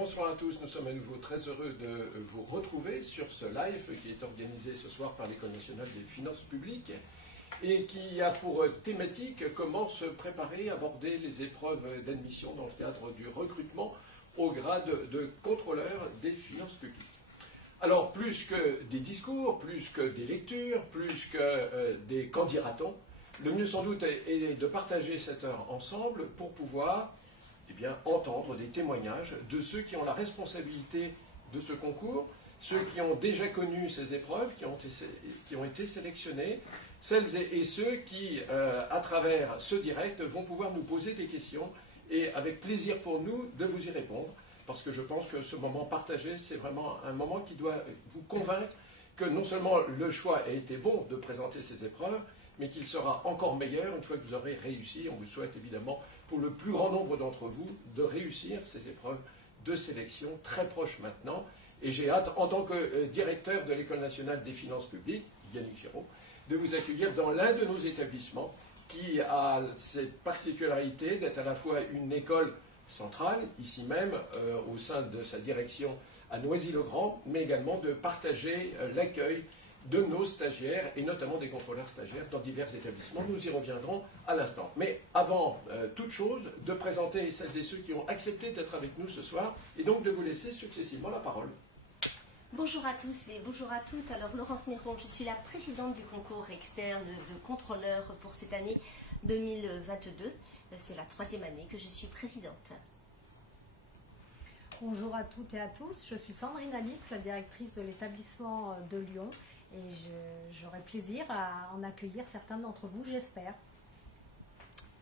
Bonsoir à tous, nous sommes à nouveau très heureux de vous retrouver sur ce live qui est organisé ce soir par l'École nationale des finances publiques et qui a pour thématique comment se préparer, aborder les épreuves d'admission dans le cadre du recrutement au grade de contrôleur des finances publiques. Alors, plus que des discours, plus que des lectures, plus que des candidatons, le mieux sans doute est de partager cette heure ensemble pour pouvoir entendre des témoignages de ceux qui ont la responsabilité de ce concours, ceux qui ont déjà connu ces épreuves, qui ont été sélectionnés, celles et ceux qui, à travers ce direct, vont pouvoir nous poser des questions et avec plaisir pour nous de vous y répondre, parce que je pense que ce moment partagé, c'est vraiment un moment qui doit vous convaincre que non seulement le choix a été bon de présenter ces épreuves, mais qu'il sera encore meilleur une fois que vous aurez réussi. On vous souhaite évidemment, pour le plus grand nombre d'entre vous, de réussir ces épreuves de sélection très proches maintenant. Et j'ai hâte, en tant que directeur de l'École nationale des finances publiques, Yannick Giraud, de vous accueillir dans l'un de nos établissements qui a cette particularité d'être à la fois une école centrale, ici même, au sein de sa direction à Noisy-le-Grand, mais également de partager l'accueil de nos stagiaires, et notamment des contrôleurs stagiaires dans divers établissements. Nous y reviendrons à l'instant. Mais avant toute chose, de présenter celles et ceux qui ont accepté d'être avec nous ce soir, et donc de vous laisser successivement la parole. Bonjour à tous et bonjour à toutes. Alors, Laurence Miron, je suis la présidente du concours externe de contrôleur pour cette année 2022. C'est la 3e année que je suis présidente. Bonjour à toutes et à tous, je suis Sandrine Alix, la directrice de l'établissement de Lyon, et j'aurai plaisir à en accueillir certains d'entre vous, j'espère.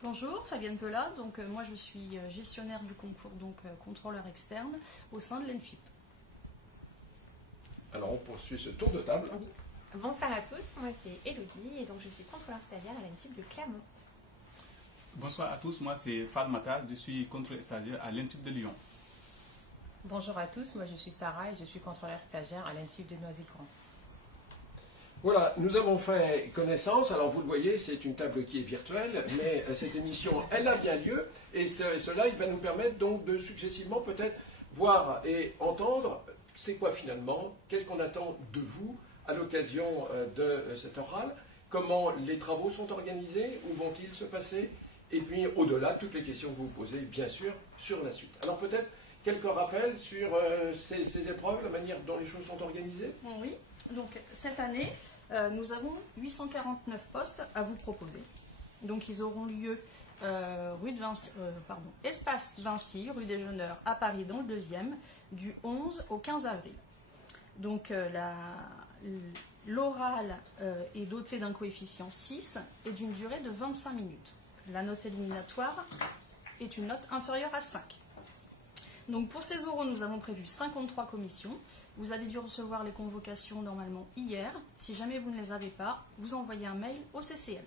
Bonjour, Fabienne Pelat, donc moi je suis gestionnaire du concours, donc contrôleur externe au sein de l'ENFIP. Alors on poursuit ce tour de table. Oui. Bonsoir à tous, moi c'est Elodie et donc je suis contrôleur stagiaire à l'ENFIP de Clermont. Bonsoir à tous, moi c'est Fatmata, je suis contrôleur stagiaire à l'ENFIP de Lyon. Bonjour à tous, moi je suis Sarah et je suis contrôleur stagiaire à l'ENFIP de Noisy-le-Grand. Voilà, nous avons fait connaissance. Alors vous le voyez, c'est une table qui est virtuelle, mais cette émission, elle a bien lieu, et cela, il va nous permettre donc de successivement peut-être voir et entendre c'est quoi finalement, qu'est-ce qu'on attend de vous à l'occasion de cet oral, comment les travaux sont organisés, où vont-ils se passer, et puis au-delà, toutes les questions que vous vous posez, bien sûr, sur la suite. Alors peut-être quelques rappels sur ces épreuves, la manière dont les choses sont organisées. Oui, donc cette année, nous avons 849 postes à vous proposer. Donc ils auront lieu Espace Vinci, rue des Jeuneurs, à Paris dans le 2e, du 11 au 15 avril. Donc l'oral est doté d'un coefficient 6 et d'une durée de 25 minutes. La note éliminatoire est une note inférieure à 5. Donc pour ces oraux, nous avons prévu 53 commissions. Vous avez dû recevoir les convocations normalement hier. Si jamais vous ne les avez pas, vous envoyez un mail au CCL.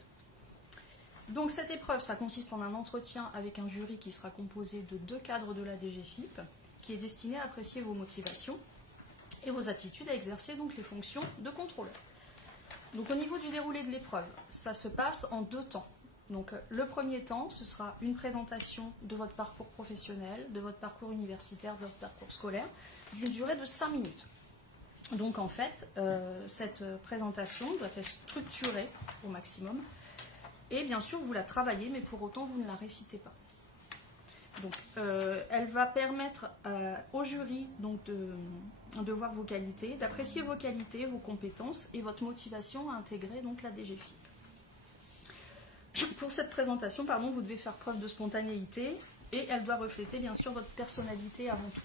Donc cette épreuve, ça consiste en un entretien avec un jury qui sera composé de 2 cadres de la DGFIP, qui est destiné à apprécier vos motivations et vos aptitudes à exercer donc les fonctions de contrôleur. Donc au niveau du déroulé de l'épreuve, ça se passe en 2 temps. Donc le premier temps, ce sera une présentation de votre parcours professionnel, de votre parcours universitaire, de votre parcours scolaire, d'une durée de 5 minutes. Donc en fait, cette présentation doit être structurée au maximum. Et bien sûr, vous la travaillez, mais pour autant, vous ne la récitez pas. Donc elle va permettre au jury donc, de voir vos qualités, d'apprécier vos qualités, vos compétences et votre motivation à intégrer donc, la DGFIP. Pour cette présentation, vous devez faire preuve de spontanéité et elle doit refléter bien sûr votre personnalité avant tout.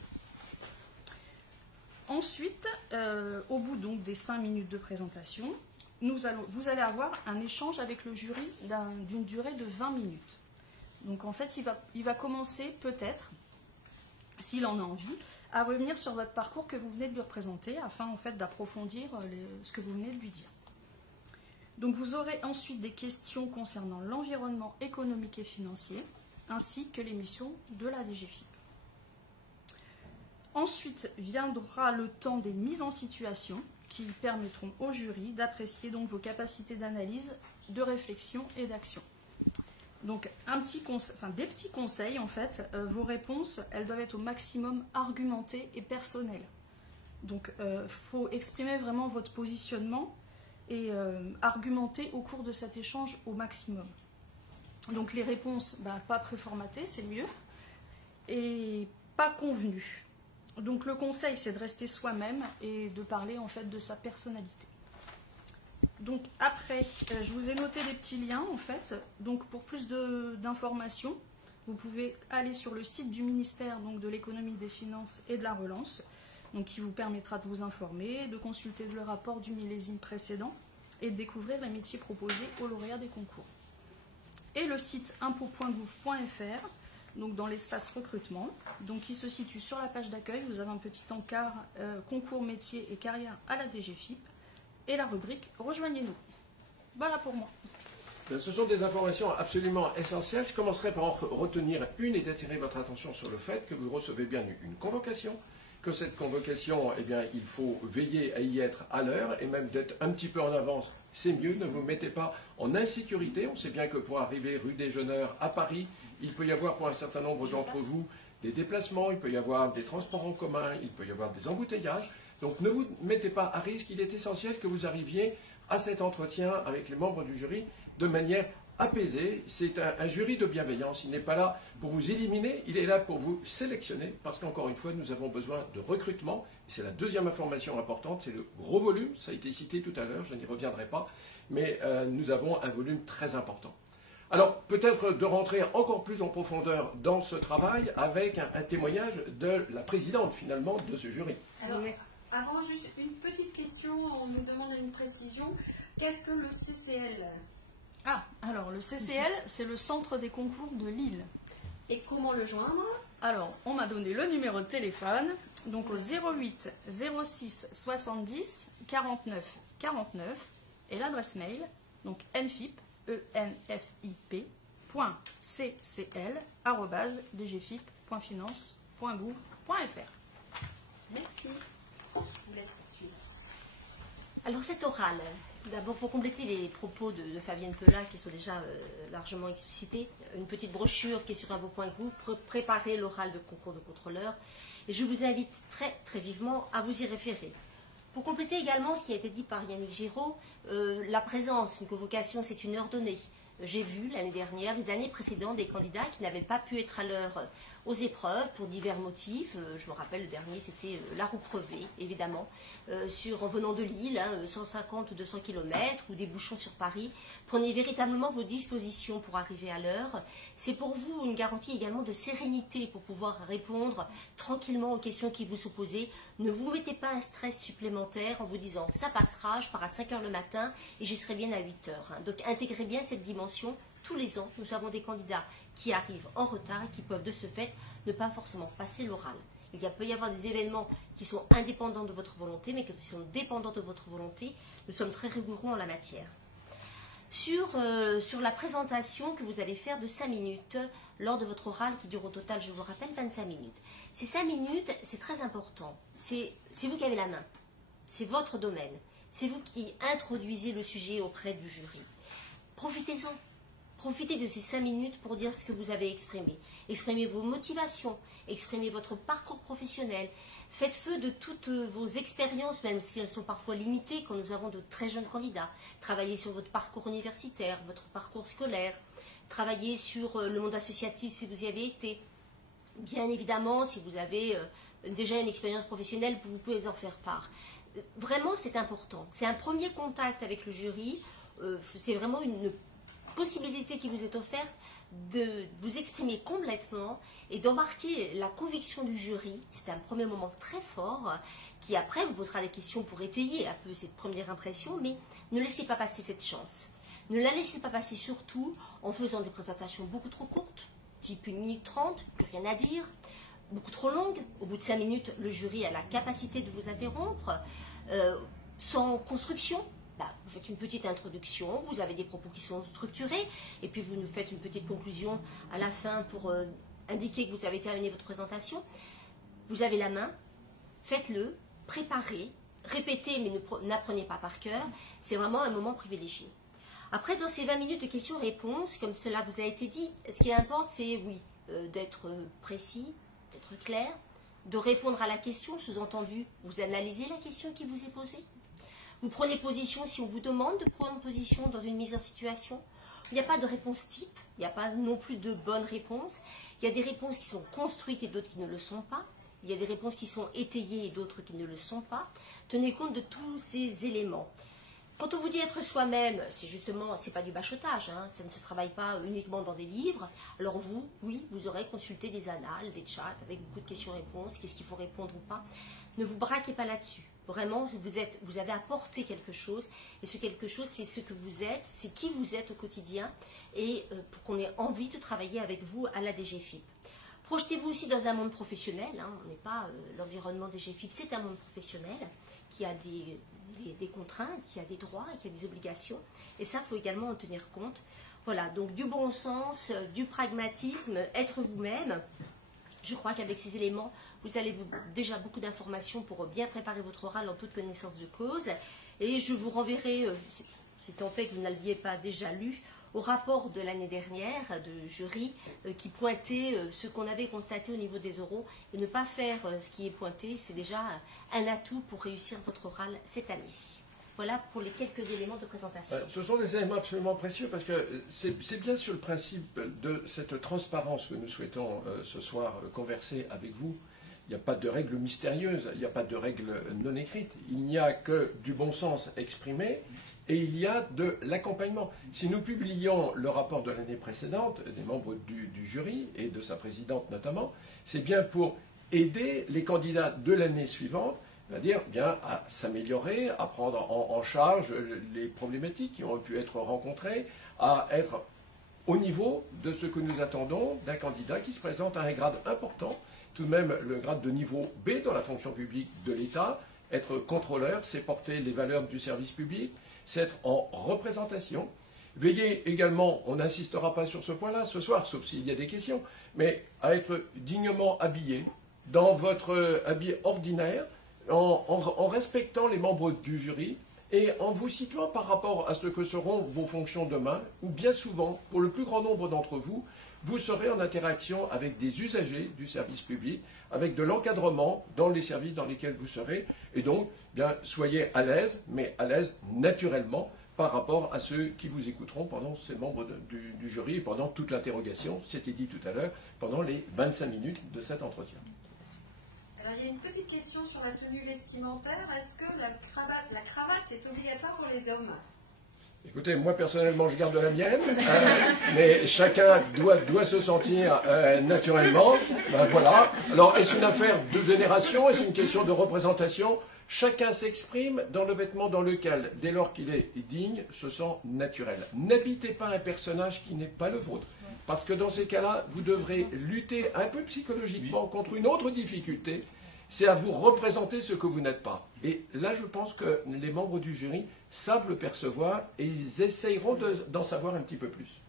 Ensuite, au bout donc des 5 minutes de présentation, vous allez avoir un échange avec le jury d'une durée de 20 minutes. Donc en fait, il va commencer peut-être, s'il en a envie, à revenir sur votre parcours que vous venez de lui représenter afin en fait d'approfondir ce que vous venez de lui dire. Donc vous aurez ensuite des questions concernant l'environnement économique et financier, ainsi que les missions de la DGFIP. Ensuite viendra le temps des mises en situation qui permettront au jury d'apprécier donc vos capacités d'analyse, de réflexion et d'action. Donc des petits conseils en fait, vos réponses, elles doivent être au maximum argumentées et personnelles. Donc faut exprimer vraiment votre positionnement et argumenter au cours de cet échange au maximum. Donc les réponses, pas préformatées, c'est mieux, et pas convenues. Donc le conseil, c'est de rester soi-même et de parler en fait de sa personnalité. Donc après, je vous ai noté des petits liens en fait. Donc pour plus d'informations, vous pouvez aller sur le site du ministère donc, de l'économie, des finances et de la relance, donc qui vous permettra de vous informer, de consulter le rapport du millésime précédent et de découvrir les métiers proposés aux lauréats des concours. Et le site impôt.gouv.fr, donc dans l'espace recrutement, donc qui se situe sur la page d'accueil. Vous avez un petit encart concours métiers et carrière à la DGFiP et la rubrique rejoignez-nous. Voilà pour moi. Ce sont des informations absolument essentielles. Je commencerai par en retenir une et d'attirer votre attention sur le fait que vous recevez bien une convocation, que cette convocation, eh bien, il faut veiller à y être à l'heure et même d'être un petit peu en avance, c'est mieux. Ne vous mettez pas en insécurité. On sait bien que pour arriver rue des Jeuneurs à Paris, il peut y avoir pour un certain nombre d'entre vous des déplacements, il peut y avoir des transports en commun, il peut y avoir des embouteillages. Donc ne vous mettez pas à risque. Il est essentiel que vous arriviez à cet entretien avec les membres du jury de manière apaisée. C'est un jury de bienveillance. Il n'est pas là pour vous éliminer, il est là pour vous sélectionner, parce qu'encore une fois, nous avons besoin de recrutement. C'est la deuxième information importante, c'est le gros volume. Ça a été cité tout à l'heure, je n'y reviendrai pas, mais nous avons un volume très important. Alors, peut-être de rentrer encore plus en profondeur dans ce travail avec un témoignage de la présidente, finalement, de ce jury. Alors, avant, juste une petite question, on nous demande une précision. Qu'est-ce que le CCL? Alors le CCL, c'est le centre des concours de Lille. Et comment le joindre? Alors, on m'a donné le numéro de téléphone, donc au 08 06 70 49 49, et l'adresse mail, donc enfip, enfip.ccl@dgfip.finance.gouv.fr. Merci. Je vous laisse poursuivre. Alors cet oral, d'abord pour compléter les propos de Fabienne Pelin qui sont déjà largement explicités, une petite brochure qui est sur info.gouv pour préparer l'oral de concours de contrôleur, et je vous invite très très vivement à vous y référer. Pour compléter également ce qui a été dit par Yannick Giraud, la présence, une convocation, c'est une heure donnée. J'ai vu l'année dernière, les années précédentes, des candidats qui n'avaient pas pu être à l'heure aux épreuves pour divers motifs. Je me rappelle, le dernier, c'était la roue crevée, évidemment, en venant de Lille, 150 ou 200 km, ou des bouchons sur Paris. Prenez véritablement vos dispositions pour arriver à l'heure. C'est pour vous une garantie également de sérénité pour pouvoir répondre tranquillement aux questions qui vous sont posées. Ne vous mettez pas un stress supplémentaire en vous disant « ça passera, je pars à 5 h le matin et j'y serai bien à 8 h ». Donc intégrez bien cette dimension. Tous les ans, nous avons des candidats qui arrivent en retard et qui peuvent de ce fait ne pas forcément passer l'oral. Il peut y avoir des événements qui sont indépendants de votre volonté, mais qui sont dépendants de votre volonté. Nous sommes très rigoureux en la matière. Sur la présentation que vous allez faire de 5 minutes lors de votre oral qui dure au total, je vous rappelle, 25 minutes. Ces 5 minutes, c'est très important. C'est vous qui avez la main. C'est votre domaine. C'est vous qui introduisez le sujet auprès du jury. Profitez-en. Profitez de ces 5 minutes pour dire ce que vous avez exprimé. Exprimez vos motivations, exprimez votre parcours professionnel. Faites feu de toutes vos expériences, même si elles sont parfois limitées quand nous avons de très jeunes candidats. Travaillez sur votre parcours universitaire, votre parcours scolaire. Travaillez sur le monde associatif si vous y avez été. Bien évidemment, si vous avez déjà une expérience professionnelle, vous pouvez en faire part. Vraiment, c'est important. C'est un premier contact avec le jury. C'est vraiment une possibilité qui vous est offerte de vous exprimer complètement et d'embarquer la conviction du jury. C'est un premier moment très fort qui après vous posera des questions pour étayer un peu cette première impression, mais ne laissez pas passer cette chance. Ne la laissez pas passer surtout en faisant des présentations beaucoup trop courtes, type 1 minute 30, plus rien à dire, beaucoup trop longues. Au bout de 5 minutes, le jury a la capacité de vous interrompre, sans construction. Vous faites une petite introduction, vous avez des propos qui sont structurés, et puis vous nous faites une petite conclusion à la fin pour indiquer que vous avez terminé votre présentation. Vous avez la main, faites-le, préparez, répétez, mais n'apprenez pas par cœur. C'est vraiment un moment privilégié. Après, dans ces 20 minutes de questions-réponses, comme cela vous a été dit, ce qui importe, c'est, oui, d'être précis, d'être clair, de répondre à la question, sous-entendu, vous analysez la question qui vous est posée. Vous prenez position si on vous demande de prendre position dans une mise en situation. Il n'y a pas de réponse type, il n'y a pas non plus de bonnes réponses. Il y a des réponses qui sont construites et d'autres qui ne le sont pas. Il y a des réponses qui sont étayées et d'autres qui ne le sont pas. Tenez compte de tous ces éléments. Quand on vous dit être soi-même, c'est justement, c'est pas du bachotage, hein, ça ne se travaille pas uniquement dans des livres. Alors vous, oui, vous aurez consulté des annales, des chats avec beaucoup de questions-réponses, qu'est-ce qu'il faut répondre ou pas. Ne vous braquez pas là-dessus. Vraiment, vous avez apporté quelque chose, et ce quelque chose, c'est ce que vous êtes, c'est qui vous êtes au quotidien, et pour qu'on ait envie de travailler avec vous à la DGFiP. Projetez-vous aussi dans un monde professionnel, hein, on n'est pas l'environnement DGFiP, c'est un monde professionnel qui a des contraintes, qui a des droits et qui a des obligations, et ça, il faut également en tenir compte. Voilà, donc du bon sens, du pragmatisme, être vous-même. Je crois qu'avec ces éléments, vous avez déjà beaucoup d'informations pour bien préparer votre oral en toute connaissance de cause. Et je vous renverrai, si tant est que vous ne l'aviez pas déjà lu, au rapport de l'année dernière de jury qui pointait ce qu'on avait constaté au niveau des oraux. Et ne pas faire ce qui est pointé, c'est déjà un atout pour réussir votre oral cette année. Voilà pour les quelques éléments de présentation. Ce sont des éléments absolument précieux parce que c'est bien sur le principe de cette transparence que nous souhaitons ce soir converser avec vous. Il n'y a pas de règles mystérieuses, il n'y a pas de règles non écrites. Il n'y a que du bon sens exprimé et il y a de l'accompagnement. Si nous publions le rapport de l'année précédente, des membres du jury et de sa présidente notamment, c'est bien pour aider les candidats de l'année suivante, c'est-à-dire bien à s'améliorer, à prendre en charge les problématiques qui ont pu être rencontrées, à être au niveau de ce que nous attendons d'un candidat qui se présente à un grade important, tout de même le grade de niveau B dans la fonction publique de l'État. Être contrôleur, c'est porter les valeurs du service public, c'est être en représentation. Veillez également, on n'insistera pas sur ce point-là ce soir, sauf s'il y a des questions, mais à être dignement habillé dans votre habit ordinaire, en respectant les membres du jury et en vous situant par rapport à ce que seront vos fonctions demain, où bien souvent, pour le plus grand nombre d'entre vous, vous serez en interaction avec des usagers du service public, avec de l'encadrement dans les services dans lesquels vous serez, et donc, bien, soyez à l'aise, mais à l'aise naturellement par rapport à ceux qui vous écouteront pendant ces membres du jury et pendant toute l'interrogation, c'était dit tout à l'heure, pendant les 25 minutes de cet entretien. Alors, il y a une petite question sur la tenue vestimentaire. Est-ce que la cravate est obligatoire pour les hommes? Écoutez, moi personnellement, je garde la mienne, mais chacun doit se sentir naturellement. Ben, voilà. Alors, est-ce une affaire de génération? Est-ce une question de représentation? Chacun s'exprime dans le vêtement dans lequel, dès lors qu'il est digne, se sent naturel. N'habitez pas un personnage qui n'est pas le vôtre. Parce que dans ces cas-là, vous devrez lutter un peu psychologiquement contre une autre difficulté, c'est à vous représenter ce que vous n'êtes pas. Et là, je pense que les membres du jury savent le percevoir et ils essayeront d'en savoir un petit peu plus.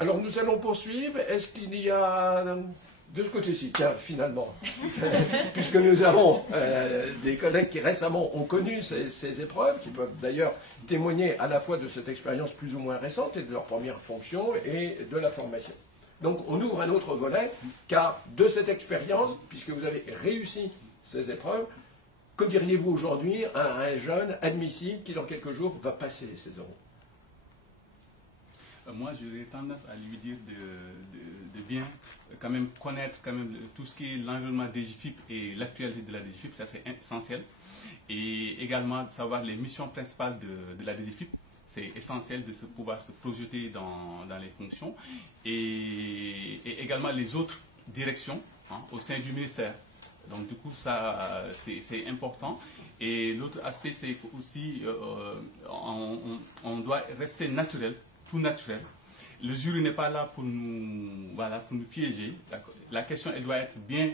Alors, nous allons poursuivre. Est-ce qu'il y a... De ce côté-ci, tiens, finalement, puisque nous avons des collègues qui récemment ont connu ces épreuves, qui peuvent d'ailleurs témoigner à la fois de cette expérience plus ou moins récente et de leur première fonction et de la formation. Donc on ouvre un autre volet, car de cette expérience, puisque vous avez réussi ces épreuves, que diriez-vous aujourd'hui à un jeune admissible qui dans quelques jours va passer ces oraux? Moi, j'aurais tendance à lui dire de bien quand même connaître quand même tout ce qui est l'environnement DGFiP et l'actualité de la DGFiP, ça c'est essentiel. Et également de savoir les missions principales de la DGFiP, c'est essentiel de pouvoir se projeter dans les fonctions. Et également les autres directions au sein du ministère. Donc du coup, ça c'est important. Et l'autre aspect, c'est aussi on doit rester naturel, tout naturel. Le jury n'est pas là pour nous, pour nous piéger. La question, elle doit être bien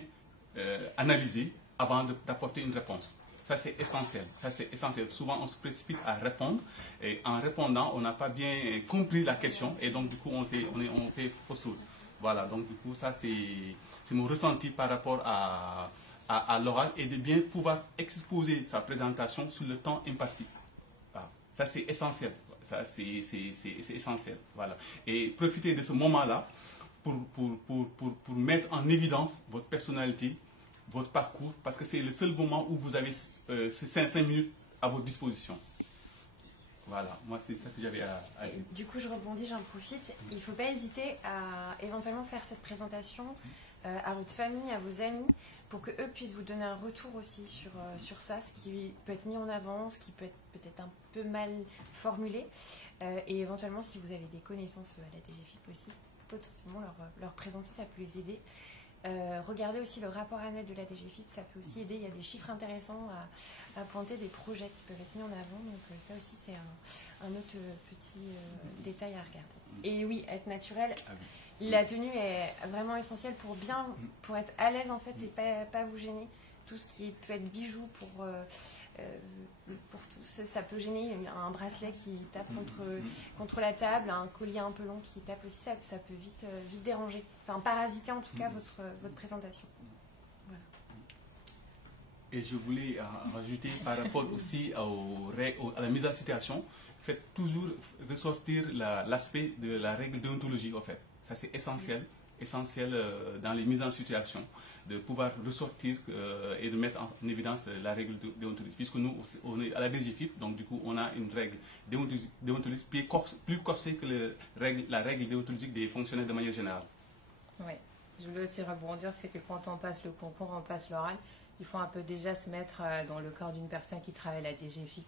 analysée avant d'apporter une réponse. Ça, c'est essentiel. Ça, c'est essentiel. Souvent, on se précipite à répondre. Et en répondant, on n'a pas bien compris la question. Et donc, du coup, on fait fausse route. Voilà. Donc, du coup, ça, c'est mon ressenti par rapport à à l'oral et de bien pouvoir exposer sa présentation sur le temps imparti. Voilà. Ça, c'est essentiel. Ça, c'est essentiel. Voilà. Et profitez de ce moment-là pour mettre en évidence votre personnalité, votre parcours, parce que c'est le seul moment où vous avez ces 5 minutes à votre disposition. Voilà, moi c'est ça que j'avais à dire. Du coup, je rebondis, j'en profite. Il ne faut pas hésiter à éventuellement faire cette présentation à votre famille, à vos amis, pour qu'eux puissent vous donner un retour aussi sur ça, ce qui peut être mis en avant, ce qui peut être peut-être un peu mal formulé. Et éventuellement, si vous avez des connaissances à la DGFiP aussi, potentiellement leur présenter, ça peut les aider. Regardez aussi le rapport annuel de la DGFiP, ça peut aussi aider. Il y a des chiffres intéressants à pointer, des projets qui peuvent être mis en avant. Donc ça aussi, c'est un autre petit détail à regarder. Et oui, être naturel, la tenue est vraiment essentielle pour être à l'aise en fait et pas vous gêner. Tout ce qui peut être bijoux pour tout, ça peut gêner. Un bracelet qui tape contre la table, un collier un peu long qui tape aussi, ça peut vite déranger. Enfin, parasiter en tout cas votre présentation. Voilà. Et je voulais rajouter par rapport aussi à la mise en situation, faites toujours ressortir l'aspect de la règle déontologie en fait. Ça c'est essentiel dans les mises en situation, de pouvoir ressortir et de mettre en évidence la règle déontologique. Puisque nous, on est à la DGFiP, donc du coup, on a une règle déontologique plus corsée que la règle déontologique des fonctionnaires de manière générale. Oui, je voulais aussi rebondir, c'est que quand on passe le concours, on passe l'oral, il faut un peu déjà se mettre dans le corps d'une personne qui travaille à la DGFiP.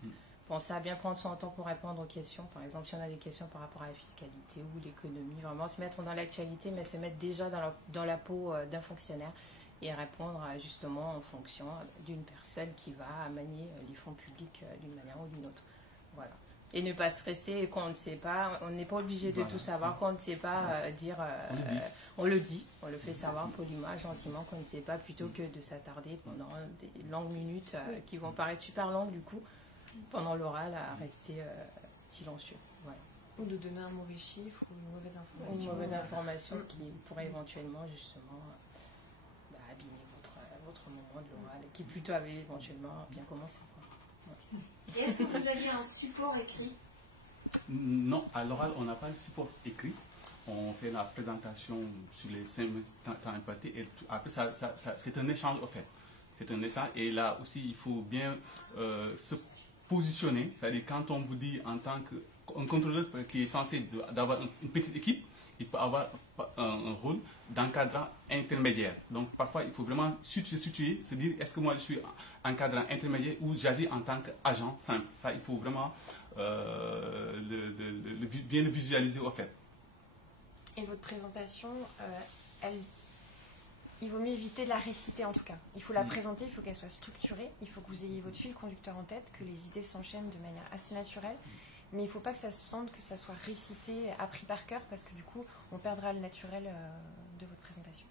Penser à bien prendre son temps pour répondre aux questions. Par exemple, si on a des questions par rapport à la fiscalité ou l'économie, vraiment se mettre dans l'actualité, mais se mettre déjà dans la peau d'un fonctionnaire et répondre justement en fonction d'une personne qui va manier les fonds publics d'une manière ou d'une autre. Voilà. Et ne pas stresser quand on ne sait pas. On n'est pas obligé de tout savoir. Quand on ne sait pas, dire, on le dit. On le fait savoir poliment, gentiment, quand on ne sait pas, plutôt que de s'attarder pendant des longues minutes qui vont paraître super longues du coup. Pendant l'oral, à rester silencieux. Voilà. Ou de donner un mauvais chiffre ou une mauvaise information. Une mauvaise information qui pourrait éventuellement justement abîmer votre moment de l'oral, qui plutôt avait éventuellement bien commencé. Ouais. Et est-ce que vous aviez un support écrit? Non, à l'oral, on n'a pas de support écrit. On fait la présentation sur les 5 minutes temps imparti et après, c'est un échange en fait. C'est un échange et là aussi, il faut bien se positionner, c'est-à-dire quand on vous dit en tant qu'un contrôleur qui est censé d'avoir une petite équipe, il peut avoir un rôle d'encadrant intermédiaire. Donc parfois il faut vraiment se situer, se dire est-ce que moi je suis encadrant intermédiaire ou j'agis en tant qu'agent simple. Ça il faut vraiment bien le visualiser au fait. Et votre présentation, il vaut mieux éviter de la réciter en tout cas. Il faut la présenter, il faut qu'elle soit structurée, il faut que vous ayez votre fil conducteur en tête, que les idées s'enchaînent de manière assez naturelle, mais il ne faut pas que ça se sente que ça soit récité, appris par cœur, parce que du coup, on perdra le naturel de votre présentation.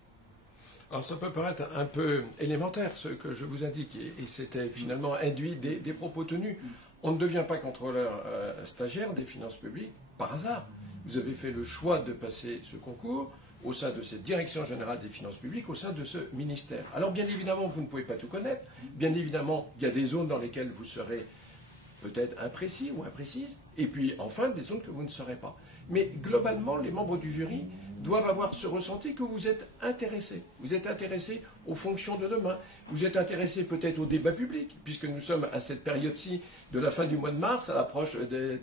Alors ça peut paraître un peu élémentaire ce que je vous indique, et c'était finalement induit des propos tenus. On ne devient pas contrôleur stagiaire des finances publiques par hasard. Vous avez fait le choix de passer ce concours au sein de cette direction générale des finances publiques, au sein de ce ministère. Alors bien évidemment, vous ne pouvez pas tout connaître. Bien évidemment, il y a des zones dans lesquelles vous serez peut-être imprécis ou imprécise, et puis enfin des zones que vous ne saurez pas. Mais globalement, les membres du jury doivent avoir ce ressenti que vous êtes intéressés. Vous êtes intéressés aux fonctions de demain. Vous êtes intéressés peut-être au débat public, puisque nous sommes à cette période-ci de la fin du mois de mars, à l'approche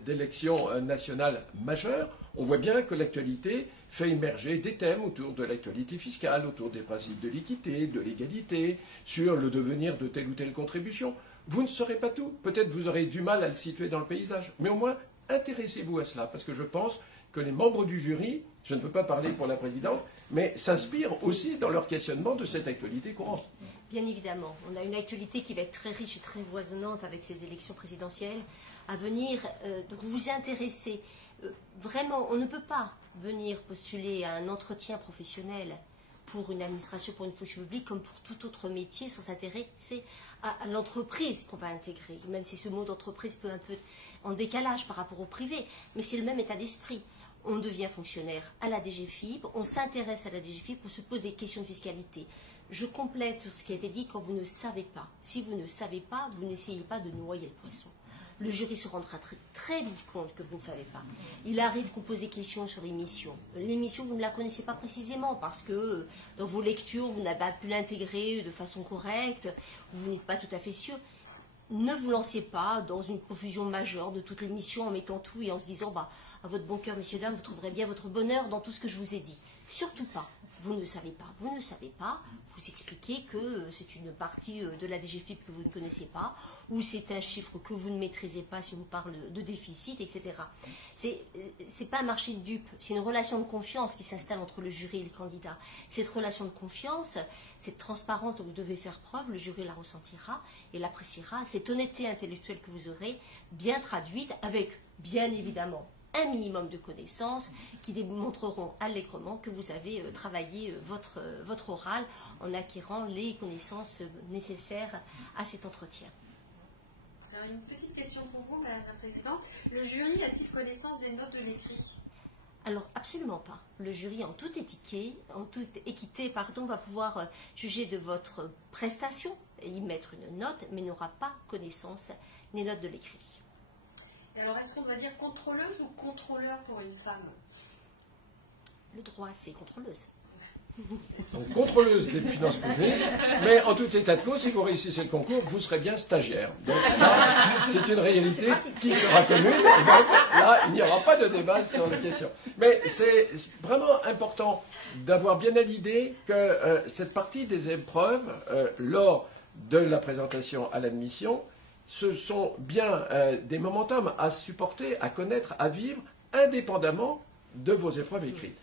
d'élections nationales majeures. On voit bien que l'actualité fait émerger des thèmes autour de l'actualité fiscale, autour des principes de l'équité, de l'égalité, sur le devenir de telle ou telle contribution. Vous ne saurez pas tout. Peut-être vous aurez du mal à le situer dans le paysage. Mais au moins, intéressez-vous à cela, parce que je pense que les membres du jury, je ne veux pas parler pour la présidente, mais s'inspirent aussi dans leur questionnement de cette actualité courante. Bien évidemment, on a une actualité qui va être très riche et très foisonnante avec ces élections présidentielles à venir. Donc vous vous intéressez. Vraiment, on ne peut pas venir postuler à un entretien professionnel pour une administration, pour une fonction publique, comme pour tout autre métier, sans s'intéresser à l'entreprise qu'on va intégrer. Même si ce mot d'entreprise peut un peu en décalage par rapport au privé, mais c'est le même état d'esprit. on devient fonctionnaire à la DGFiP, on s'intéresse à la DGFiP, on se pose des questions de fiscalité. Je complète sur ce qui a été dit quand vous ne savez pas. Si vous ne savez pas, vous n'essayez pas de noyer le poisson. Le jury se rendra très vite compte que vous ne savez pas. Il arrive qu'on pose des questions sur l'émission. L'émission, vous ne la connaissez pas précisément parce que dans vos lectures, vous n'avez pas pu l'intégrer de façon correcte, vous n'êtes pas tout à fait sûr. Ne vous lancez pas dans une profusion majeure de toute l'émission en mettant tout et en se disant bah, à votre bon cœur, messieurs, dames, vous trouverez bien votre bonheur dans tout ce que je vous ai dit. Surtout pas. Vous ne savez pas. Vous ne savez pas. Vous expliquez que c'est une partie de la DGFiP que vous ne connaissez pas, ou c'est un chiffre que vous ne maîtrisez pas si on vous parle de déficit, etc. C'est pas un marché de dupes, c'est une relation de confiance qui s'installe entre le jury et le candidat. Cette relation de confiance, cette transparence dont vous devez faire preuve, le jury la ressentira et l'appréciera. Cette honnêteté intellectuelle que vous aurez, bien traduite avec, bien évidemment, un minimum de connaissances qui démontreront allègrement que vous avez travaillé votre oral en acquérant les connaissances nécessaires à cet entretien. Alors, une petite question pour vous, Madame la Présidente. Le jury a-t-il connaissance des notes de l'écrit? Alors, absolument pas. Le jury, en toute équité, va pouvoir juger de votre prestation et y mettre une note, mais n'aura pas connaissance des notes de l'écrit. Et alors, est-ce qu'on doit dire contrôleuse ou contrôleur pour une femme? Le droit, c'est contrôleuse. Donc, contrôleuse des finances publiques, mais en tout état de cause, si vous réussissez le concours, vous serez bien stagiaire. Donc ça, c'est une réalité qui sera commune. Et donc, là, il n'y aura pas de débat sur la question. Mais c'est vraiment important d'avoir bien à l'idée que cette partie des épreuves, lors de la présentation à l'admission, ce sont bien des momentum à supporter, à connaître, à vivre, indépendamment de vos épreuves écrites.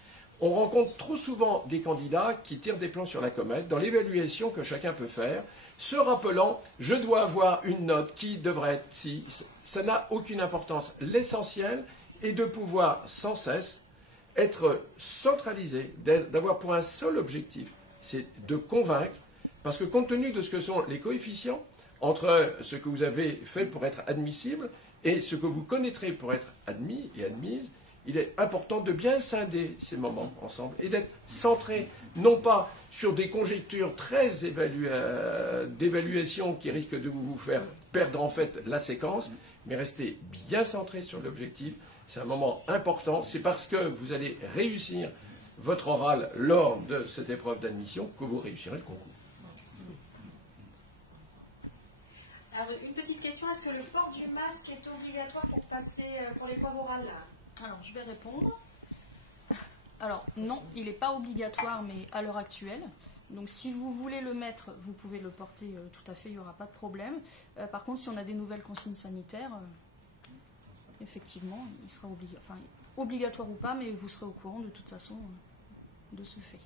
On rencontre trop souvent des candidats qui tirent des plans sur la comète dans l'évaluation que chacun peut faire, se rappelant « je dois avoir une note qui devrait être si ». Ça n'a aucune importance. L'essentiel est de pouvoir sans cesse être centralisé, d'avoir pour un seul objectif, c'est de convaincre, parce que compte tenu de ce que sont les coefficients, entre ce que vous avez fait pour être admissible et ce que vous connaîtrez pour être admis et admise, il est important de bien scinder ces moments ensemble et d'être centré, non pas sur des conjectures très d'évaluation qui risquent de vous faire perdre en fait la séquence, mais rester bien centré sur l'objectif. C'est un moment important. C'est parce que vous allez réussir votre oral lors de cette épreuve d'admission que vous réussirez le concours. Alors, une petite question, est-ce que le port du masque est obligatoire pour passer pour l'épreuve orale? Alors, je vais répondre. Alors, non, il n'est pas obligatoire, mais à l'heure actuelle. Donc, si vous voulez le mettre, vous pouvez le porter tout à fait, il n'y aura pas de problème. Par contre, si on a des nouvelles consignes sanitaires, effectivement, il sera obligatoire ou pas, mais vous serez au courant de toute façon de ce fait.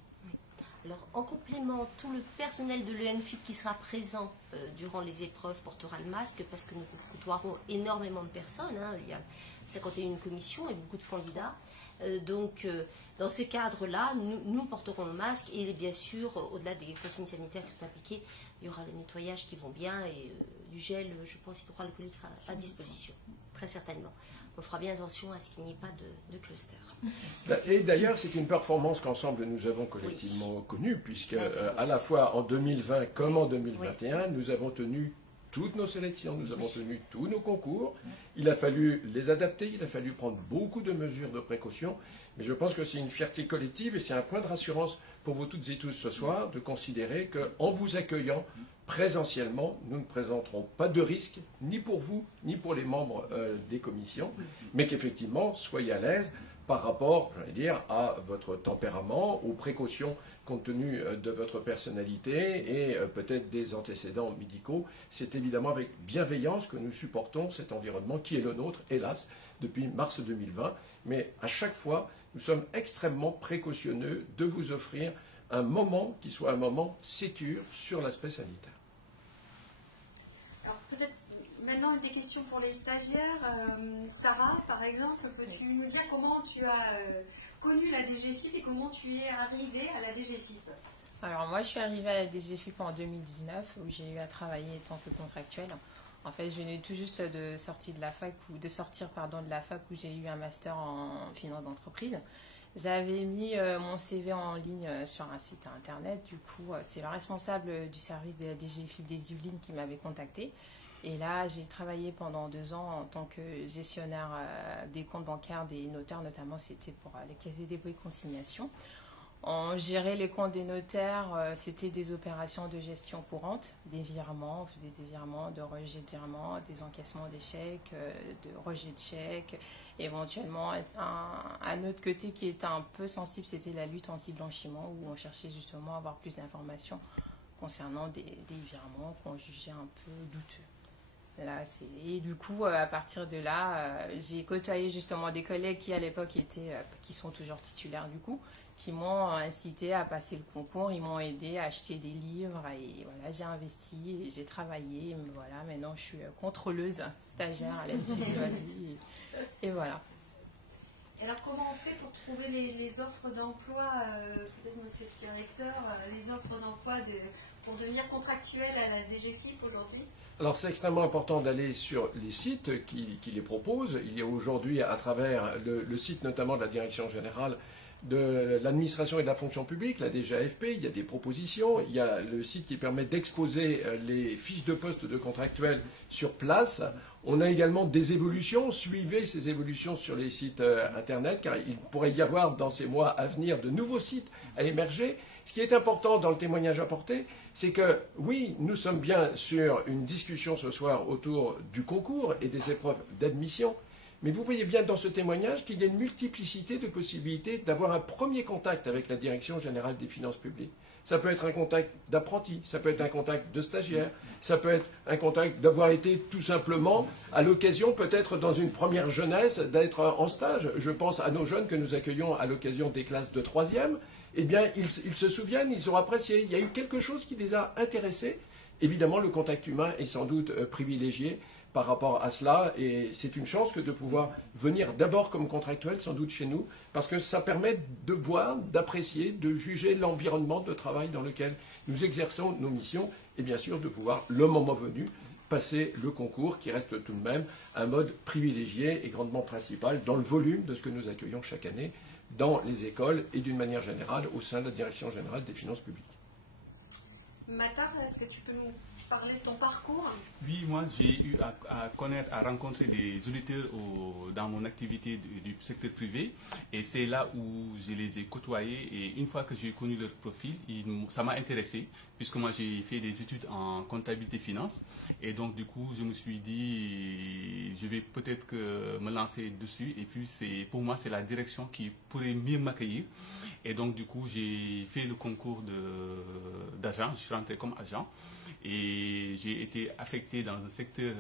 Alors, en complément, tout le personnel de l'ENFIP qui sera présent durant les épreuves portera le masque parce que nous côtoierons énormément de personnes. Il y a 51 commissions et beaucoup de candidats. Donc, dans ce cadre-là, nous porterons le masque et bien sûr, au-delà des consignes sanitaires qui sont appliquées, il y aura le nettoyage qui vont bien et du gel, je pense, hydroalcoolique à disposition, très certainement. On fera bien attention à ce qu'il n'y ait pas de cluster. Et d'ailleurs, c'est une performance qu'ensemble nous avons collectivement connue, puisque à la fois en 2020 comme en 2021, nous avons tenu toutes nos sélections, nous avons tenu tous nos concours. Il a fallu les adapter, il a fallu prendre beaucoup de mesures de précaution, mais je pense que c'est une fierté collective et c'est un point de rassurance pour vous toutes et tous ce soir de considérer qu'en vous accueillant présentiellement, nous ne présenterons pas de risque, ni pour vous, ni pour les membres des commissions, mais qu'effectivement, soyez à l'aise par rapport, j'allais dire, à votre tempérament, aux précautions compte tenu de votre personnalité et peut-être des antécédents médicaux. C'est évidemment avec bienveillance que nous supportons cet environnement qui est le nôtre, hélas, depuis mars 2020. Mais à chaque fois, nous sommes extrêmement précautionneux de vous offrir un moment qui soit un moment sécure sur l'aspect sanitaire. Alors peut-être maintenant des questions pour les stagiaires. Sarah, par exemple, peux-tu nous dire comment tu as connu la DGFiP et comment tu es arrivée à la DGFiP? Alors moi je suis arrivée à la DGFiP en 2019 où j'ai eu à travailler en tant que contractuelle. En fait, je venais tout juste de sortir de la fac où j'ai eu un master en finance d'entreprise. J'avais mis mon CV en ligne sur un site internet. Du coup, c'est le responsable du service de la DGFiP des Yvelines qui m'avait contacté. Et là, j'ai travaillé pendant 2 ans en tant que gestionnaire des comptes bancaires des notaires, notamment c'était pour les caisses des dépôts et consignations. On gérait les comptes des notaires, c'était des opérations de gestion courante, des virements, on faisait des virements, de rejet de virements, des encaissements des chèques, de rejet de chèques. Éventuellement, un autre côté qui était un peu sensible, c'était la lutte anti-blanchiment, où on cherchait justement à avoir plus d'informations concernant des virements qu'on jugeait un peu douteux. Et du coup, à partir de là, j'ai côtoyé justement des collègues qui à l'époque qui sont toujours titulaires du coup, qui m'ont incité à passer le concours, ils m'ont aidé à acheter des livres et voilà, j'ai investi et j'ai travaillé. Et voilà, maintenant je suis contrôleuse stagiaire à la DGFiP et voilà. Alors comment on fait pour trouver les offres d'emploi, peut-être monsieur le directeur, les offres d'emploi pour devenir contractuel à la DGFiP aujourd'hui? Alors c'est extrêmement important d'aller sur les sites qui les proposent. Il y a aujourd'hui à travers le site notamment de la Direction Générale de l'administration et de la fonction publique, la DGAFP, il y a des propositions, il y a le site qui permet d'exposer les fiches de poste de contractuels sur place. On a également des évolutions, suivez ces évolutions sur les sites internet, car il pourrait y avoir dans ces mois à venir de nouveaux sites à émerger. Ce qui est important dans le témoignage apporté, c'est que oui, nous sommes bien sur une discussion ce soir autour du concours et des épreuves d'admission, mais vous voyez bien dans ce témoignage qu'il y a une multiplicité de possibilités d'avoir un premier contact avec la Direction Générale des Finances Publiques. Ça peut être un contact d'apprenti, ça peut être un contact de stagiaire, ça peut être un contact d'avoir été tout simplement à l'occasion, peut-être dans une première jeunesse, d'être en stage. Je pense à nos jeunes que nous accueillons à l'occasion des classes de 3e. Eh bien, ils se souviennent, ils ont apprécié. Il y a eu quelque chose qui les a intéressés. Évidemment, le contact humain est sans doute privilégié par rapport à cela, et c'est une chance que de pouvoir venir d'abord comme contractuel, sans doute chez nous, parce que ça permet de voir, d'apprécier, de juger l'environnement de travail dans lequel nous exerçons nos missions, et bien sûr de pouvoir, le moment venu, passer le concours, qui reste tout de même un mode privilégié et grandement principal dans le volume de ce que nous accueillons chaque année dans les écoles et d'une manière générale au sein de la Direction Générale des Finances Publiques. Matar, est-ce que tu peux nous parler de ton parcours? Oui, moi j'ai eu à rencontrer des auditeurs dans mon activité du secteur privé, et c'est là où je les ai côtoyés, et une fois que j'ai connu leur profil, ça m'a intéressé, puisque moi j'ai fait des études en comptabilité finance, et donc du coup je me suis dit je vais peut-être me lancer dessus, et puis pour moi c'est la direction qui pourrait mieux m'accueillir, et donc du coup j'ai fait le concours d'agent, je suis rentré comme agent. Et j'ai été affecté dans un secteur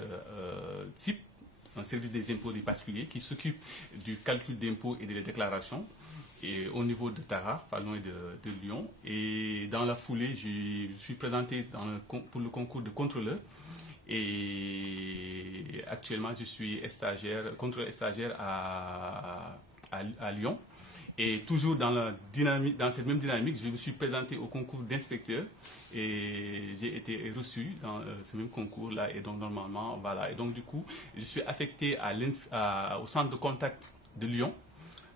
SIP, un service des impôts des particuliers, qui s'occupe du calcul d'impôts et des déclarations, et au niveau de Tarare, pas loin de Lyon. Et dans la foulée, je suis présenté pour le concours de contrôleur. Et actuellement, je suis contrôleur stagiaire à Lyon. Et toujours dans cette même dynamique, je me suis présenté au concours d'inspecteur et j'ai été reçu dans ce même concours-là. Et donc normalement, voilà. Et donc du coup, je suis affecté au centre de contact de Lyon.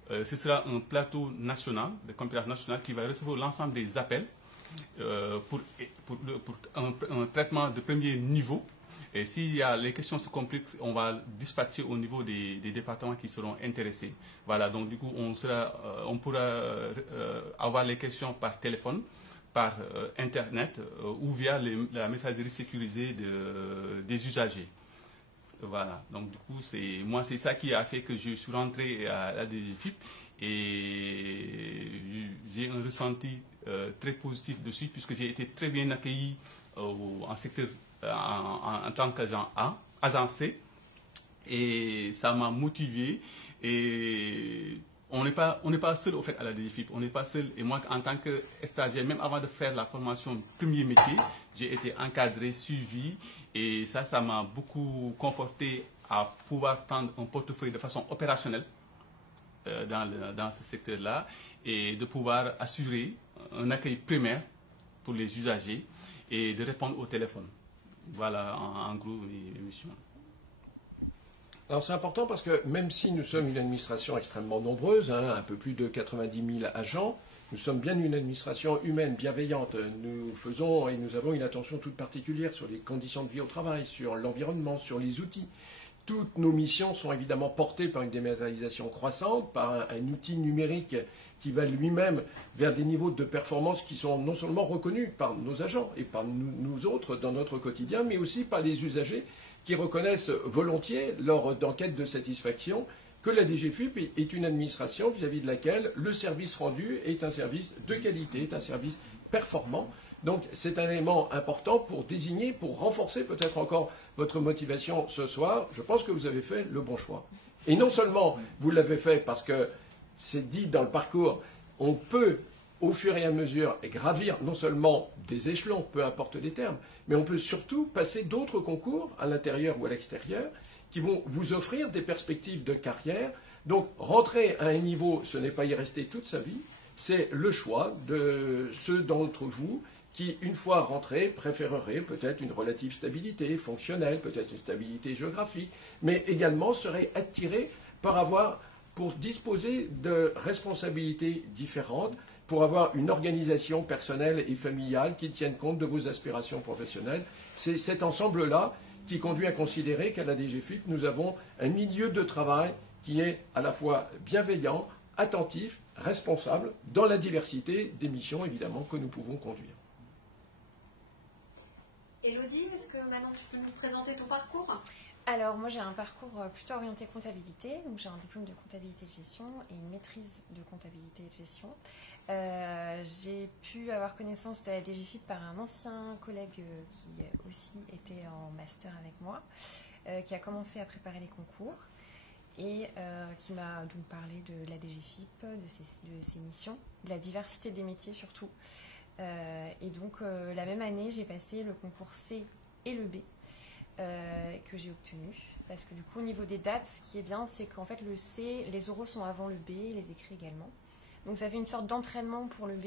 Ce sera un plateau national, de compétence nationale, qui va recevoir l'ensemble des appels pour un traitement de premier niveau. Et s'il y a les questions se compliquent, on va dispatcher au niveau des départements qui seront intéressés. Voilà, donc du coup, on pourra avoir les questions par téléphone, par Internet ou via la messagerie sécurisée des usagers. Voilà, donc du coup, c'est ça qui a fait que je suis rentré à la DGFiP, et j'ai un ressenti très positif dessus, puisque j'ai été très bien accueilli en secteur en tant qu'agent C, et ça m'a motivé. Et on n'est pas seul au fait à la DGFiP, on n'est pas seul. Et moi, en tant que stagiaire, même avant de faire la formation premier métier, j'ai été encadré, suivi, et ça m'a beaucoup conforté à pouvoir prendre un portefeuille de façon opérationnelle dans ce secteur-là, et de pouvoir assurer un accueil primaire pour les usagers et de répondre au téléphone. Voilà, en gros, mes missions. Alors c'est important parce que même si nous sommes une administration extrêmement nombreuse, un peu plus de 90 000 agents, nous sommes bien une administration humaine, bienveillante. Nous faisons et nous avons une attention toute particulière sur les conditions de vie au travail, sur l'environnement, sur les outils. Toutes nos missions sont évidemment portées par une dématérialisation croissante, par un outil numérique qui va lui-même vers des niveaux de performance qui sont non seulement reconnus par nos agents et par nous autres dans notre quotidien, mais aussi par les usagers qui reconnaissent volontiers, lors d'enquêtes de satisfaction, que la DGFiP est une administration vis-à-vis de laquelle le service rendu est un service de qualité, est un service performant. Donc c'est un élément important pour désigner, pour renforcer peut-être encore votre motivation ce soir. Je pense que vous avez fait le bon choix. Et non seulement vous l'avez fait parce que c'est dit dans le parcours, on peut au fur et à mesure gravir non seulement des échelons, peu importe les termes, mais on peut surtout passer d'autres concours à l'intérieur ou à l'extérieur qui vont vous offrir des perspectives de carrière. Donc rentrer à un niveau, ce n'est pas y rester toute sa vie, c'est le choix de ceux d'entre vous qui, une fois rentrés, préféreraient peut-être une relative stabilité fonctionnelle, peut-être une stabilité géographique, mais également seraient attirés pour disposer de responsabilités différentes, pour avoir une organisation personnelle et familiale qui tienne compte de vos aspirations professionnelles. C'est cet ensemble-là qui conduit à considérer qu'à la DGFiP, nous avons un milieu de travail qui est à la fois bienveillant, attentif, responsable, dans la diversité des missions, évidemment, que nous pouvons conduire. Élodie, est-ce que maintenant tu peux nous présenter ton parcours ? Alors, moi, j'ai un parcours plutôt orienté comptabilité. Donc, j'ai un diplôme de comptabilité de gestion et une maîtrise de comptabilité de gestion. J'ai pu avoir connaissance de la DGFiP par un ancien collègue qui aussi était en master avec moi, qui a commencé à préparer les concours et qui m'a donc parlé de la DGFiP, de ses missions, de la diversité des métiers surtout. Et donc, la même année, j'ai passé le concours C et le B. Que j'ai obtenu, parce que du coup au niveau des dates, ce qui est bien, c'est qu'en fait le C, les oraux sont avant le B, les écrits également, donc ça fait une sorte d'entraînement pour le B,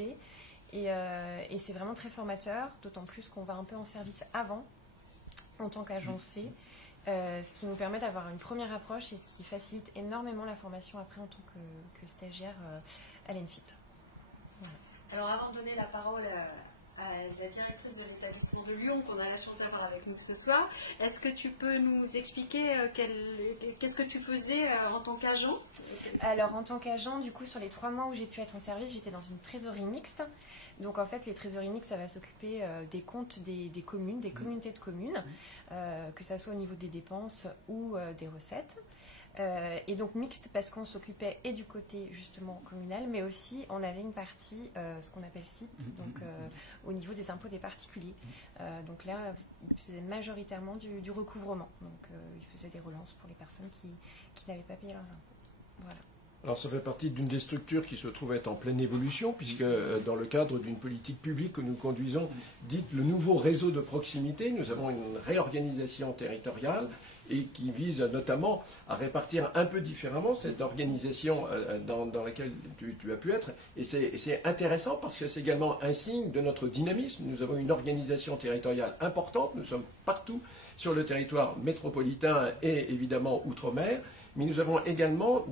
et c'est vraiment très formateur, d'autant plus qu'on va un peu en service avant en tant qu'agent C, ce qui nous permet d'avoir une première approche et ce qui facilite énormément la formation après en tant que stagiaire à l'ENFIP. Voilà. Alors avant de donner la parole à la directrice de l'établissement de Lyon qu'on a la chance d'avoir avec nous ce soir, est-ce que tu peux nous expliquer qu'est-ce que tu faisais en tant qu'agent ? Alors en tant qu'agent, du coup sur les 3 mois où j'ai pu être en service, j'étais dans une trésorerie mixte. Donc en fait les trésoreries mixtes, ça va s'occuper des comptes des communes, des communautés de communes, que ça soit au niveau des dépenses ou des recettes. Et donc mixte parce qu'on s'occupait et du côté justement communal, mais aussi on avait une partie, ce qu'on appelle CIP, donc au niveau des impôts des particuliers. Donc là, il faisait majoritairement du recouvrement. Donc il faisait des relances pour les personnes qui n'avaient pas payé leurs impôts. Voilà. Alors ça fait partie d'une des structures qui se trouve être en pleine évolution, puisque dans le cadre d'une politique publique que nous conduisons, dite le nouveau réseau de proximité, nous avons une réorganisation territoriale et qui vise notamment à répartir un peu différemment cette organisation dans laquelle tu as pu être. Et c'est intéressant parce que c'est également un signe de notre dynamisme. Nous avons une organisation territoriale importante, nous sommes partout sur le territoire métropolitain et évidemment outre-mer, mais nous avons également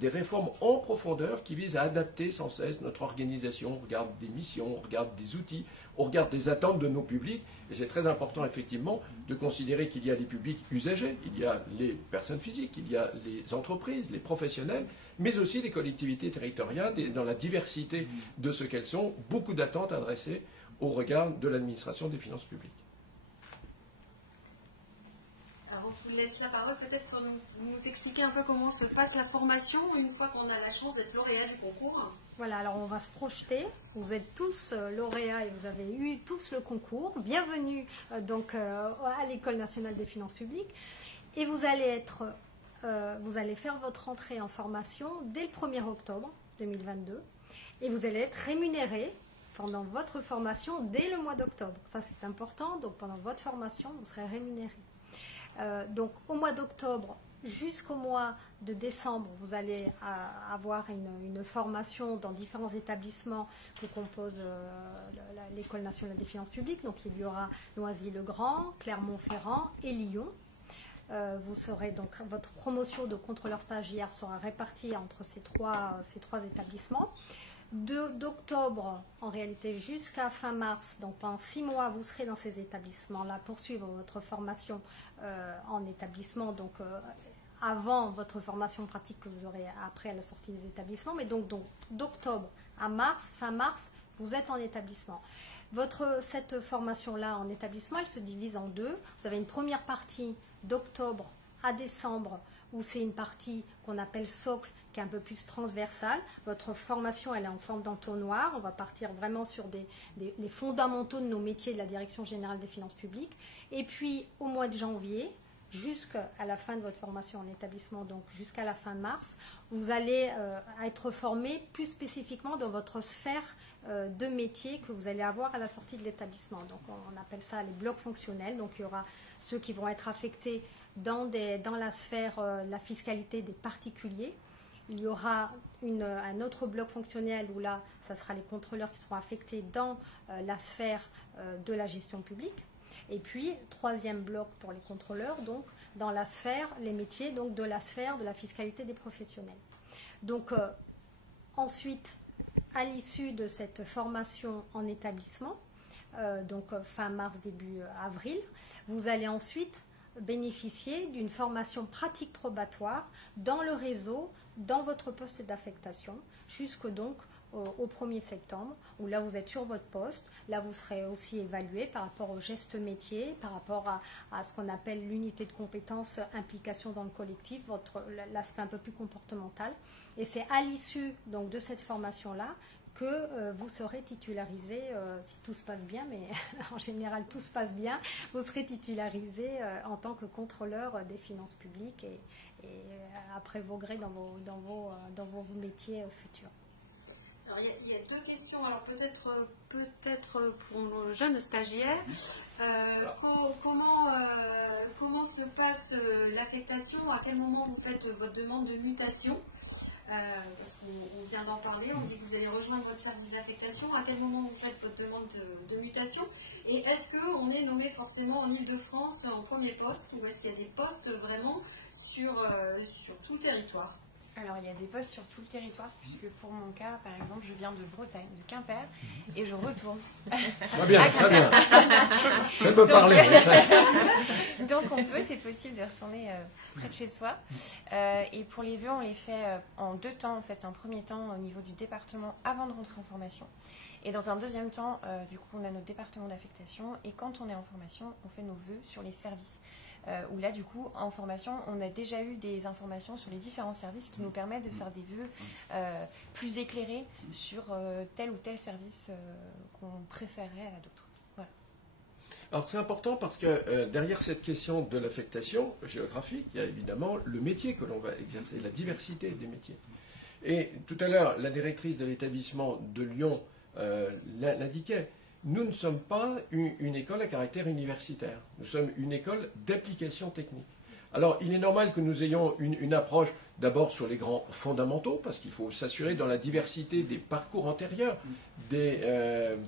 des réformes en profondeur qui visent à adapter sans cesse notre organisation. On regarde des missions, on regarde des outils, on regarde des attentes de nos publics. Et c'est très important, effectivement, de considérer qu'il y a les publics usagers, il y a les personnes physiques, il y a les entreprises, les professionnels, mais aussi les collectivités territoriales, et dans la diversité de ce qu'elles sont, beaucoup d'attentes adressées au regard de l'administration des finances publiques. Alors, on vous laisse la parole peut-être pour nous expliquer un peu comment se passe la formation une fois qu'on a la chance d'être lauréat du concours. Voilà, alors on va se projeter. Vous êtes tous lauréats et vous avez eu tous le concours. Bienvenue donc à l'École nationale des finances publiques. Et vous allez faire votre entrée en formation dès le 1er octobre 2022. Et vous allez être rémunéré pendant votre formation dès le mois d'octobre. Ça c'est important. Donc pendant votre formation, vous serez rémunéré. Donc au mois d'octobre, jusqu'au mois de décembre, vous allez avoir une formation dans différents établissements que compose l'École nationale des finances publiques. Donc il y aura Noisy-le-Grand, Clermont-Ferrand et Lyon. Vous serez donc, votre promotion de contrôleur stagiaire sera répartie entre ces trois établissements. D'octobre, en réalité, jusqu'à fin mars, donc pendant 6 mois, vous serez dans ces établissements-là, poursuivre votre formation en établissement, donc avant votre formation pratique que vous aurez après à la sortie des établissements. Mais donc d'octobre à mars, fin mars, vous êtes en établissement. Cette formation-là en établissement, elle se divise en deux. Vous avez une première partie d'octobre à décembre, où c'est une partie qu'on appelle socle, qui est un peu plus transversale. Votre formation, elle est en forme d'entonnoir. On va partir vraiment sur les fondamentaux de nos métiers de la Direction générale des finances publiques. Et puis, au mois de janvier, jusqu'à la fin de votre formation en établissement, donc jusqu'à la fin mars, vous allez être formé plus spécifiquement dans votre sphère de métier que vous allez avoir à la sortie de l'établissement. Donc, on appelle ça les blocs fonctionnels. Donc, il y aura ceux qui vont être affectés dans la sphère la fiscalité des particuliers. Il y aura un autre bloc fonctionnel où là, ça sera les contrôleurs qui seront affectés dans la sphère de la gestion publique. Et puis, troisième bloc pour les contrôleurs, donc dans la sphère, les métiers, donc de la sphère de la fiscalité des professionnels. Donc, ensuite, à l'issue de cette formation en établissement, donc fin mars, début avril, vous allez ensuite bénéficier d'une formation pratique probatoire dans le réseau, dans votre poste d'affectation, jusque donc au 1er septembre, où là vous êtes sur votre poste. Là vous serez aussi évalué par rapport aux gestes métiers, par rapport à ce qu'on appelle l'unité de compétences implication dans le collectif, l'aspect un peu plus comportemental. Et c'est à l'issue donc de cette formation-là que vous serez titularisé, si tout se passe bien, mais en général tout se passe bien, vous serez titularisé en tant que contrôleur des finances publiques et après vos grés dans vos métiers futurs. Alors, il y a deux questions. Alors peut-être pour nos jeunes stagiaires, comment se passe l'affectation? À quel moment vous faites votre demande de mutation? Parce qu'on vient d'en parler, on dit que vous allez rejoindre votre service d'affectation. À quel moment vous faites votre demande de mutation? Et est-ce qu'on est nommé forcément en Ile-de-France en premier poste, ou est-ce qu'il y a des postes vraiment sur tout le territoire? Alors, il y a des postes sur tout le territoire, puisque pour mon cas, par exemple, je viens de Bretagne, de Quimper, et je retourne. Très bien, très bien. Ça peut parler. Donc, c'est possible de retourner près de chez soi. Et pour les vœux, on les fait en 2 temps, en fait. Un premier temps au niveau du département avant de rentrer en formation. Et dans un deuxième temps, du coup, on a notre département d'affectation. Et quand on est en formation, on fait nos vœux sur les services. Où là, du coup, en formation, on a déjà eu des informations sur les différents services qui nous permettent de faire des vœux plus éclairés sur tel ou tel service qu'on préférerait à d'autres. Voilà. Alors c'est important parce que derrière cette question de l'affectation géographique, il y a évidemment le métier que l'on va exercer, la diversité des métiers. Et tout à l'heure, la directrice de l'établissement de Lyon l'indiquait. Nous ne sommes pas une école à caractère universitaire. Nous sommes une école d'application technique. Alors, il est normal que nous ayons une approche d'abord sur les grands fondamentaux, parce qu'il faut s'assurer dans la diversité des parcours antérieurs, des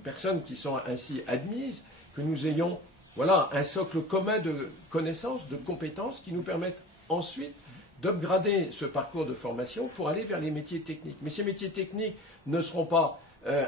personnes qui sont ainsi admises, que nous ayons un socle commun de connaissances, de compétences qui nous permettent ensuite d'upgrader ce parcours de formation pour aller vers les métiers techniques. Mais ces métiers techniques ne seront pas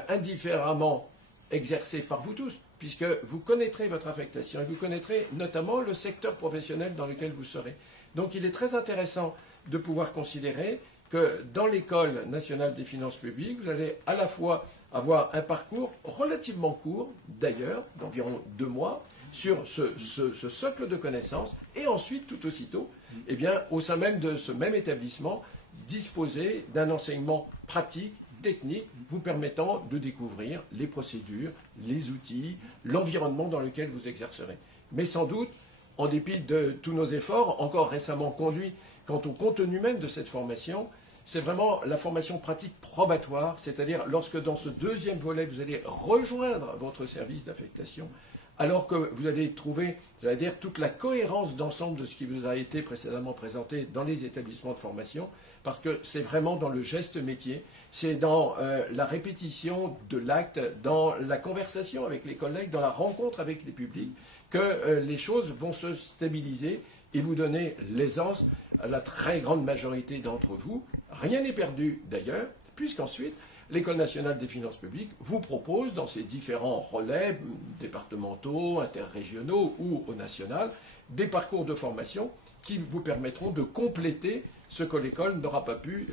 indifféremment exercé par vous tous, puisque vous connaîtrez votre affectation et vous connaîtrez notamment le secteur professionnel dans lequel vous serez. Donc il est très intéressant de pouvoir considérer que dans l'École nationale des finances publiques, vous allez à la fois avoir un parcours relativement court, d'ailleurs, d'environ 2 mois, sur ce socle de connaissances, et ensuite, tout aussitôt, eh bien, au sein même de ce même établissement, disposer d'un enseignement pratique, technique, vous permettant de découvrir les procédures, les outils, l'environnement dans lequel vous exercerez. Mais sans doute, en dépit de tous nos efforts, encore récemment conduits quant au contenu même de cette formation, c'est vraiment la formation pratique probatoire, c'est-à-dire lorsque dans ce deuxième volet, vous allez rejoindre votre service d'affectation, alors que vous allez trouver, j'allais dire, toute la cohérence d'ensemble de ce qui vous a été précédemment présenté dans les établissements de formation, parce que c'est vraiment dans le geste métier, c'est dans la répétition de l'acte, dans la conversation avec les collègues, dans la rencontre avec les publics, que les choses vont se stabiliser et vous donner l'aisance à la très grande majorité d'entre vous. Rien n'est perdu d'ailleurs, puisqu'ensuite, l'École nationale des finances publiques vous propose, dans ses différents relais départementaux, interrégionaux ou au national, des parcours de formation qui vous permettront de compléter ce que l'école n'aura pas pu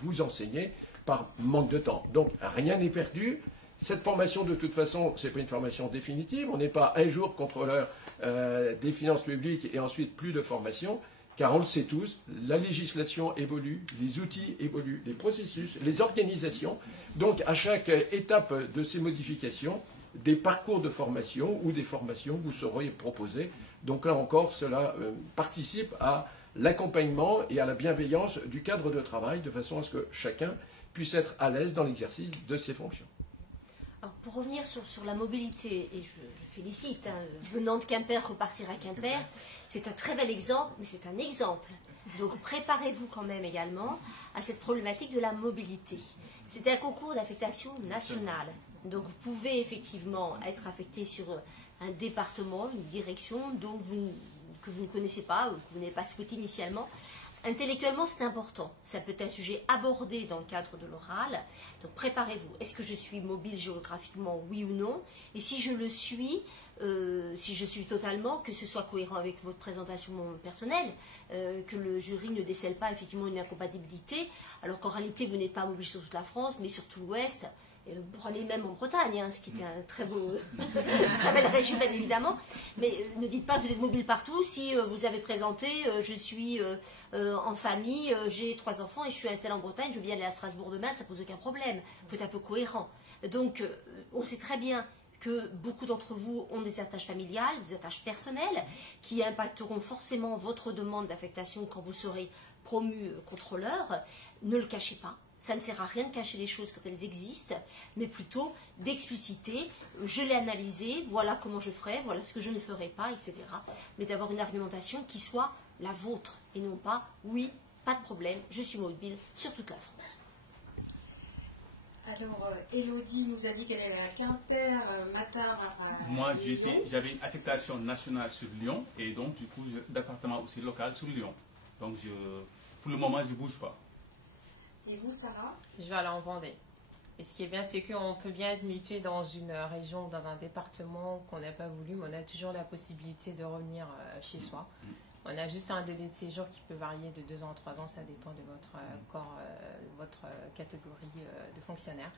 vous enseigner par manque de temps. Donc, rien n'est perdu. Cette formation, de toute façon, ce n'est pas une formation définitive. On n'est pas un jour contrôleur des finances publiques et ensuite plus de formation. Car on le sait tous, la législation évolue, les outils évoluent, les processus, les organisations. Donc, à chaque étape de ces modifications, des parcours de formation ou des formations vous seront proposés. Donc là encore, cela participe à l'accompagnement et à la bienveillance du cadre de travail, de façon à ce que chacun puisse être à l'aise dans l'exercice de ses fonctions. Alors, pour revenir sur la mobilité, et je félicite, venant de Quimper, repartir à Quimper, c'est un très bel exemple, mais c'est un exemple. Donc préparez-vous quand même également à cette problématique de la mobilité. C'est un concours d'affectation nationale. Donc vous pouvez effectivement être affecté sur un département, une direction que vous ne connaissez pas ou que vous n'avez pas souhaité initialement. Intellectuellement, c'est important. Ça peut être un sujet abordé dans le cadre de l'oral. Donc préparez-vous. Est-ce que je suis mobile géographiquement, oui ou non? Et si je le suis, si je suis totalement, que ce soit cohérent avec votre présentation personnelle, que le jury ne décèle pas effectivement une incompatibilité, alors qu'en réalité vous n'êtes pas mobile sur toute la France, mais sur tout l'Ouest. Prenez même en Bretagne, ce qui était un très belle région, bien évidemment. Mais ne dites pas que vous êtes mobile partout. Si vous avez présenté, je suis en famille, j'ai 3 enfants et je suis installée en Bretagne, je viens aller à Strasbourg demain, ça pose aucun problème. Il faut être un peu cohérent. Donc, on sait très bien que beaucoup d'entre vous ont des attaches familiales, des attaches personnelles, qui impacteront forcément votre demande d'affectation quand vous serez promu contrôleur. Ne le cachez pas. Ça ne sert à rien de cacher les choses quand elles existent, mais plutôt d'expliciter, je l'ai analysé, voilà comment je ferai, voilà ce que je ne ferai pas, etc. Mais d'avoir une argumentation qui soit la vôtre, et non pas, oui, pas de problème, je suis mobile sur toute la France. Alors, Élodie nous a dit qu'elle est à Quimper, Matard à Moi, Lyon. j'avais une affectation nationale sur Lyon, et donc, du coup, département aussi local sur Lyon. Donc, pour le moment, je ne bouge pas. Et vous, Sarah? Je vais aller en Vendée. Et ce qui est bien, c'est qu'on peut bien être muté dans une région, dans un département qu'on n'a pas voulu, mais on a toujours la possibilité de revenir chez soi. On a juste un délai de séjour qui peut varier de 2 ans à 3 ans, ça dépend de votre corps, votre catégorie de fonctionnaire.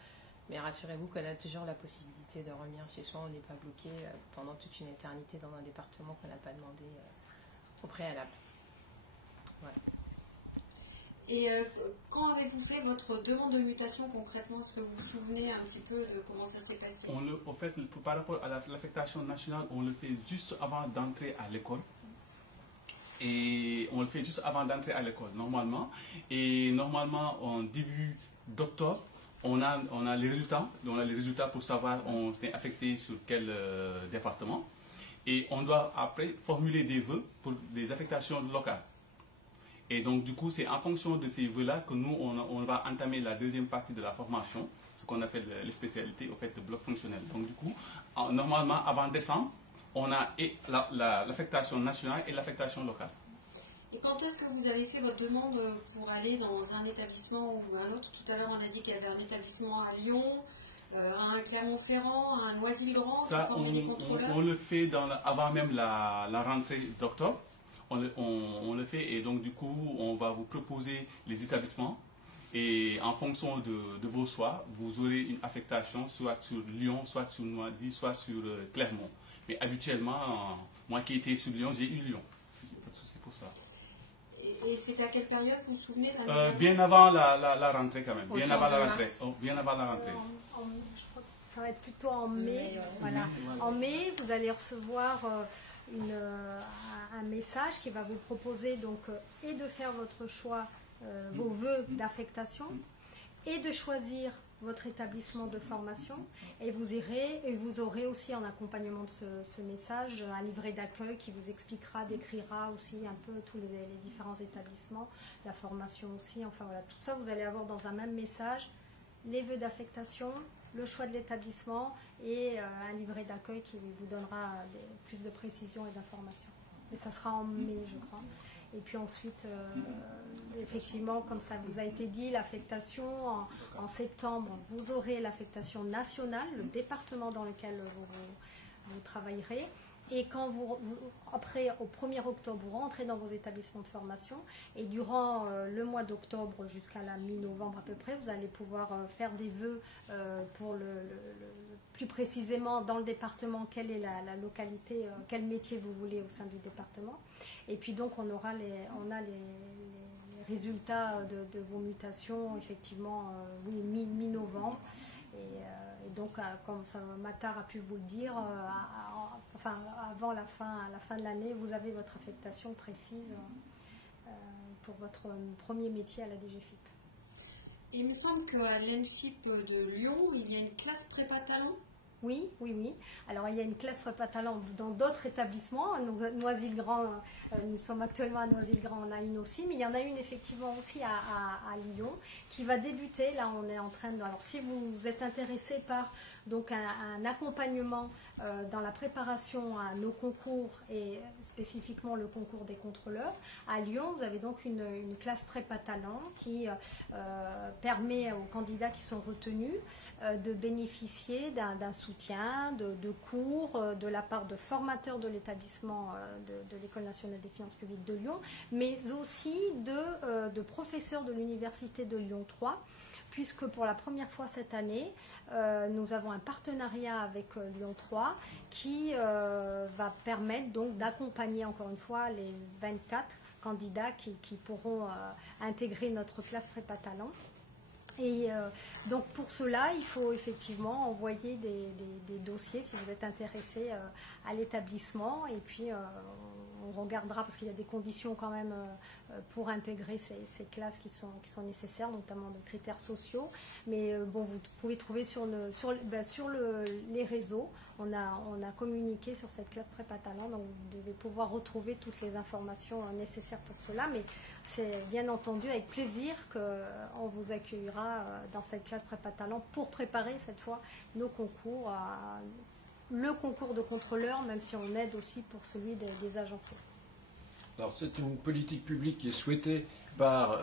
Mais rassurez-vous qu'on a toujours la possibilité de revenir chez soi, on n'est pas bloqué pendant toute une éternité dans un département qu'on n'a pas demandé au préalable. Voilà. Et quand avez-vous fait votre demande de mutation concrètement? Est-ce que vous vous souvenez un petit peu de comment ça s'est passé? En fait, par rapport à l'affectation nationale, on le fait juste avant d'entrer à l'école. Et on le fait juste avant d'entrer à l'école, normalement. Et normalement, en début d'octobre, on a les résultats. On a les résultats pour savoir on est affecté sur quel département. Et on doit après formuler des vœux pour des affectations locales. Et donc, du coup, c'est en fonction de ces vœux-là que nous, on va entamer la deuxième partie de la formation, ce qu'on appelle les spécialités, au fait, de bloc fonctionnel. Donc, du coup, normalement, avant décembre, on a l'affectation nationale et l'affectation locale. Et quand est-ce que vous avez fait votre demande pour aller dans un établissement ou un autre? Tout à l'heure, on a dit qu'il y avait un établissement à Lyon, un Clermont-Ferrand, un Noisy-le-Grand, ça, on le fait avant même la rentrée d'octobre. On le fait et donc du coup on va vous proposer les établissements et en fonction de vos choix vous aurez une affectation soit sur Lyon, soit sur Noisy, soit sur Clermont. Mais habituellement, moi qui étais sur Lyon, j'ai eu Lyon. Pas de souci pour ça. Et c'est à quelle période, vous vous souvenez? Bien avant la rentrée quand même. Bien avant la rentrée. Bien avant la rentrée. Je crois que ça va être plutôt en mai. Voilà. En mai, vous allez recevoir un message qui va vous proposer donc et de faire votre choix, vos vœux d'affectation, et de choisir votre établissement de formation et vous aurez aussi en accompagnement de ce message un livret d'accueil qui vous expliquera, décrira aussi un peu tous les différents établissements, la formation aussi, enfin voilà, tout ça vous allez avoir dans un même message, les vœux d'affectation, le choix de l'établissement et un livret d'accueil qui vous donnera plus de précisions et d'informations. Et ça sera en mai, je crois. Et puis ensuite, effectivement, comme ça vous a été dit, l'affectation, en septembre, vous aurez l'affectation nationale, le département dans lequel vous travaillerez. Et quand après, au 1er octobre, vous rentrez dans vos établissements de formation et durant le mois d'octobre jusqu'à la mi-novembre à peu près, vous allez pouvoir faire des vœux pour plus précisément dans le département, quelle est la localité, quel métier vous voulez au sein du département. Et puis donc on a les résultats de vos mutations effectivement mi-novembre. Et donc, comme Matar a pu vous le dire, avant la fin de l'année, vous avez votre affectation précise pour votre premier métier à la DGFiP. Il me semble qu'à l'ENFIP de Lyon, il y a une classe prépa talent. Oui. Alors, il y a une classe prépa talent dans d'autres établissements. Noisy-le-Grand, nous sommes actuellement à Noisy-le-Grand, on a une aussi, mais il y en a une effectivement aussi à Lyon qui va débuter. Là, on est en train de... Alors, si vous êtes intéressé par donc un accompagnement dans la préparation à nos concours et spécifiquement le concours des contrôleurs, à Lyon, vous avez donc une classe prépa talent qui permet aux candidats qui sont retenus de bénéficier d'un soutien, de cours de la part de formateurs de l'établissement de l'École nationale des finances publiques de Lyon, mais aussi de professeurs de l'Université de Lyon 3, puisque pour la première fois cette année, nous avons un partenariat avec Lyon 3 qui va permettre donc d'accompagner encore une fois les 24 candidats qui pourront intégrer notre classe prépa talent. Et donc pour cela, il faut effectivement envoyer des dossiers si vous êtes intéressé à l'établissement et puis on regardera parce qu'il y a des conditions quand même pour intégrer ces classes qui sont nécessaires, notamment de critères sociaux. Mais bon, vous pouvez trouver sur les réseaux, on a communiqué sur cette classe prépa talent, donc vous devez pouvoir retrouver toutes les informations nécessaires pour cela. Mais c'est bien entendu avec plaisir qu'on vous accueillera dans cette classe prépa talent pour préparer cette fois nos concours, le concours de contrôleur, même si on aide aussi pour celui des agenciers. Alors c'est une politique publique qui est souhaitée par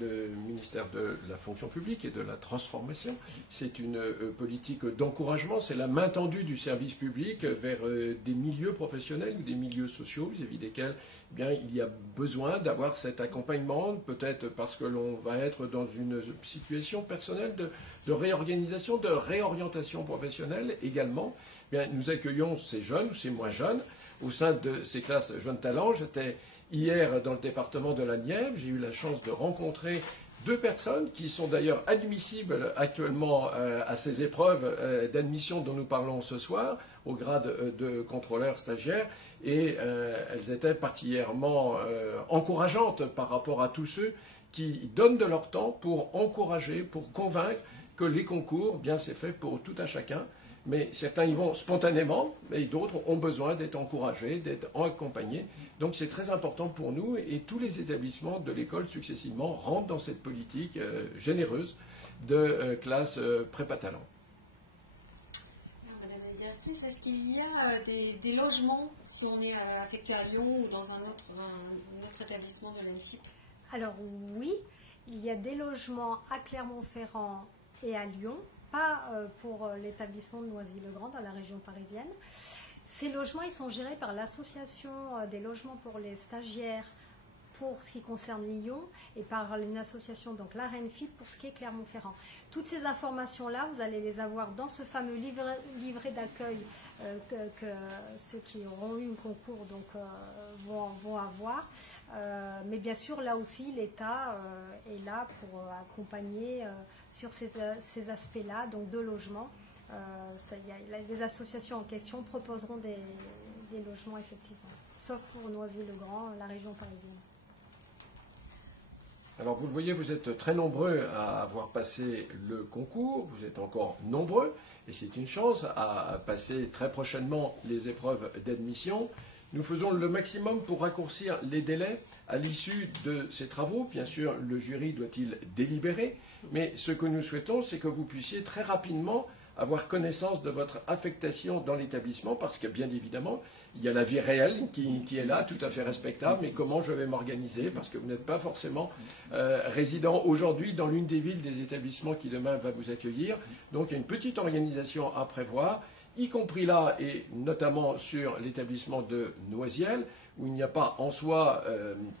le ministère de la fonction publique et de la transformation. C'est une politique d'encouragement, c'est la main tendue du service public vers des milieux professionnels ou des milieux sociaux vis-à-vis desquels bien, il y a besoin d'avoir cet accompagnement, peut-être parce que l'on va être dans une situation personnelle de réorganisation, de réorientation professionnelle également. Bien, nous accueillons ces jeunes ou ces moins jeunes au sein de ces classes jeunes talents. J'étais hier dans le département de la Nièvre, j'ai eu la chance de rencontrer 2 personnes qui sont d'ailleurs admissibles actuellement à ces épreuves d'admission dont nous parlons ce soir, au grade de contrôleur stagiaire, et elles étaient particulièrement encourageantes par rapport à tous ceux qui donnent de leur temps pour encourager, pour convaincre que les concours, bien c'est fait pour tout un chacun. Mais certains y vont spontanément, et d'autres ont besoin d'être encouragés, d'être accompagnés. Donc c'est très important pour nous, et tous les établissements de l'école successivement rentrent dans cette politique généreuse de classe prépa talent. Madame la directrice, est-ce qu'il y a des logements, si on est affecté à Lyon ou dans un autre établissement de l'ENFIP? Alors oui, il y a des logements à Clermont-Ferrand et à Lyon. Pas pour l'établissement de Noisy-le-Grand dans la région parisienne. Ces logements, ils sont gérés par l'association des logements pour les stagiaires pour ce qui concerne Lyon et par une association, donc la RENFIP, pour ce qui est Clermont-Ferrand. Toutes ces informations-là, vous allez les avoir dans ce fameux livret d'accueil que ceux qui auront eu un concours donc, vont avoir. Mais bien sûr, là aussi, l'État est là pour accompagner sur ces aspects-là, donc de logement. Les associations en question proposeront des logements, effectivement, sauf pour Noisy-le-Grand, la région parisienne. Alors vous le voyez, vous êtes très nombreux à avoir passé le concours, vous êtes encore nombreux, et c'est une chance à passer très prochainement les épreuves d'admission. Nous faisons le maximum pour raccourcir les délais à l'issue de ces travaux. Bien sûr, le jury doit-il délibérer, mais ce que nous souhaitons, c'est que vous puissiez très rapidement avoir connaissance de votre affectation dans l'établissement, parce que bien évidemment, il y a la vie réelle qui est là, tout à fait respectable, mais comment je vais m'organiser, parce que vous n'êtes pas forcément résident aujourd'hui dans l'une des villes des établissements qui demain va vous accueillir. Donc il y a une petite organisation à prévoir, y compris là, et notamment sur l'établissement de Noisiel, où il n'y a pas en soi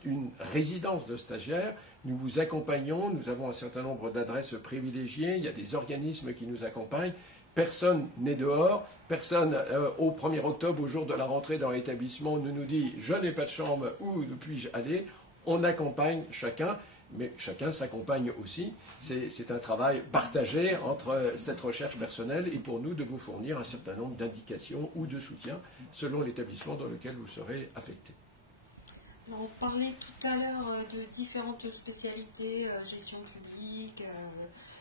une résidence de stagiaires. Nous vous accompagnons, nous avons un certain nombre d'adresses privilégiées, il y a des organismes qui nous accompagnent. Personne n'est dehors, personne au 1er octobre, au jour de la rentrée dans l'établissement, ne nous dit « je n'ai pas de chambre, où puis-je aller ?» On accompagne chacun, mais chacun s'accompagne aussi. C'est un travail partagé entre cette recherche personnelle et pour nous de vous fournir un certain nombre d'indications ou de soutien selon l'établissement dans lequel vous serez affecté. On parlait tout à l'heure de différentes spécialités, gestion publique,